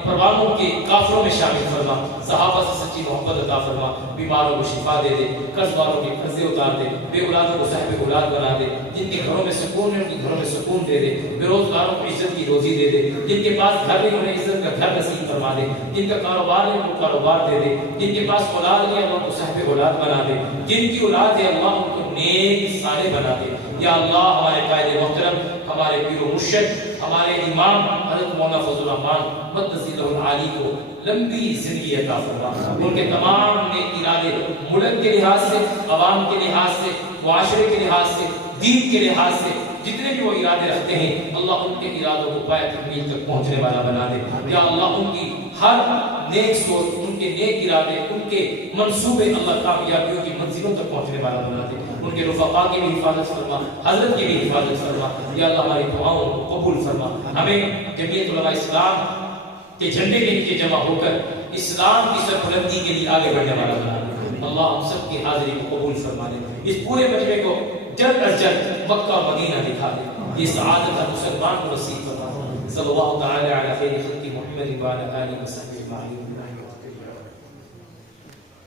پروانوں کے کافروں میں شامل فرما، صحابہ سے سچی محبت عطا فرما، بیماروں کو شفا دے دے، قرض والوں کے قرضے اتار دے، بے اولادوں کو صاحب اولاد بنا دے، جن کے گھروں میں سکون ہے ان کے گھروں میں سکون دے دے، بے روزگاروں کو عزت کی روزی دے دے، جن کے پاس گھر نہیں انہیں عزت کا گھر نصیب فرما دے، جن کا کاروبار ہے ان کو کاروبار دے دے، جن کے پاس اولاد ہے اللہ کو صاحب اولاد بنا دے، جن کی اولاد ہے اللہ ان کو نیک صالح بنا دے۔ یا اللہ ہمارے قائد محترم، ہمارے پیر و مرشد، ہمارے امام حضرت مولانا فضل الرحمان مدثر له العالی کو لمبی زندگی عطا فرما۔ ان کے تمام نیک ارادے ملک کے لحاظ سے، عوام کے لحاظ سے، معاشرے کے لحاظ سے، دین کے لحاظ سے جتنے بھی وہ ارادے رکھتے ہیں اللہ ان کے ارادوں کو پائے تکمیل تک پہنچنے والا بنا دے۔ یا اللہ ان کی ہر نیک سوچ، ان کے نیک ارادے، ان کے منصوبے اللہ کامیابیوں کی منزلوں تک پہنچنے والا بنا دے۔ ان کے رفقا کی بھی حفاظت فرما، حضرت کی بھی حفاظت فرما۔ یا اللہ ہماری دعاؤں کو قبول فرما۔ ہمیں جمعیت علماء اسلام کے جھنڈے کے نیچے جمع ہو کر اسلام کی سربلندی کے لیے آگے بڑھنے والا بنا دے۔ اللہ ہم سب کی حاضری کو قبول فرما دے، اس پورے مجمع کو جلد از جلد مکہ مدینہ دکھا دے، یہ سعادت ہر مسلمان کو نصیب فرما۔ صلی اللہ تعالی علی خیر خلق محمد وعلی آلہ وصحبہ اجمعین۔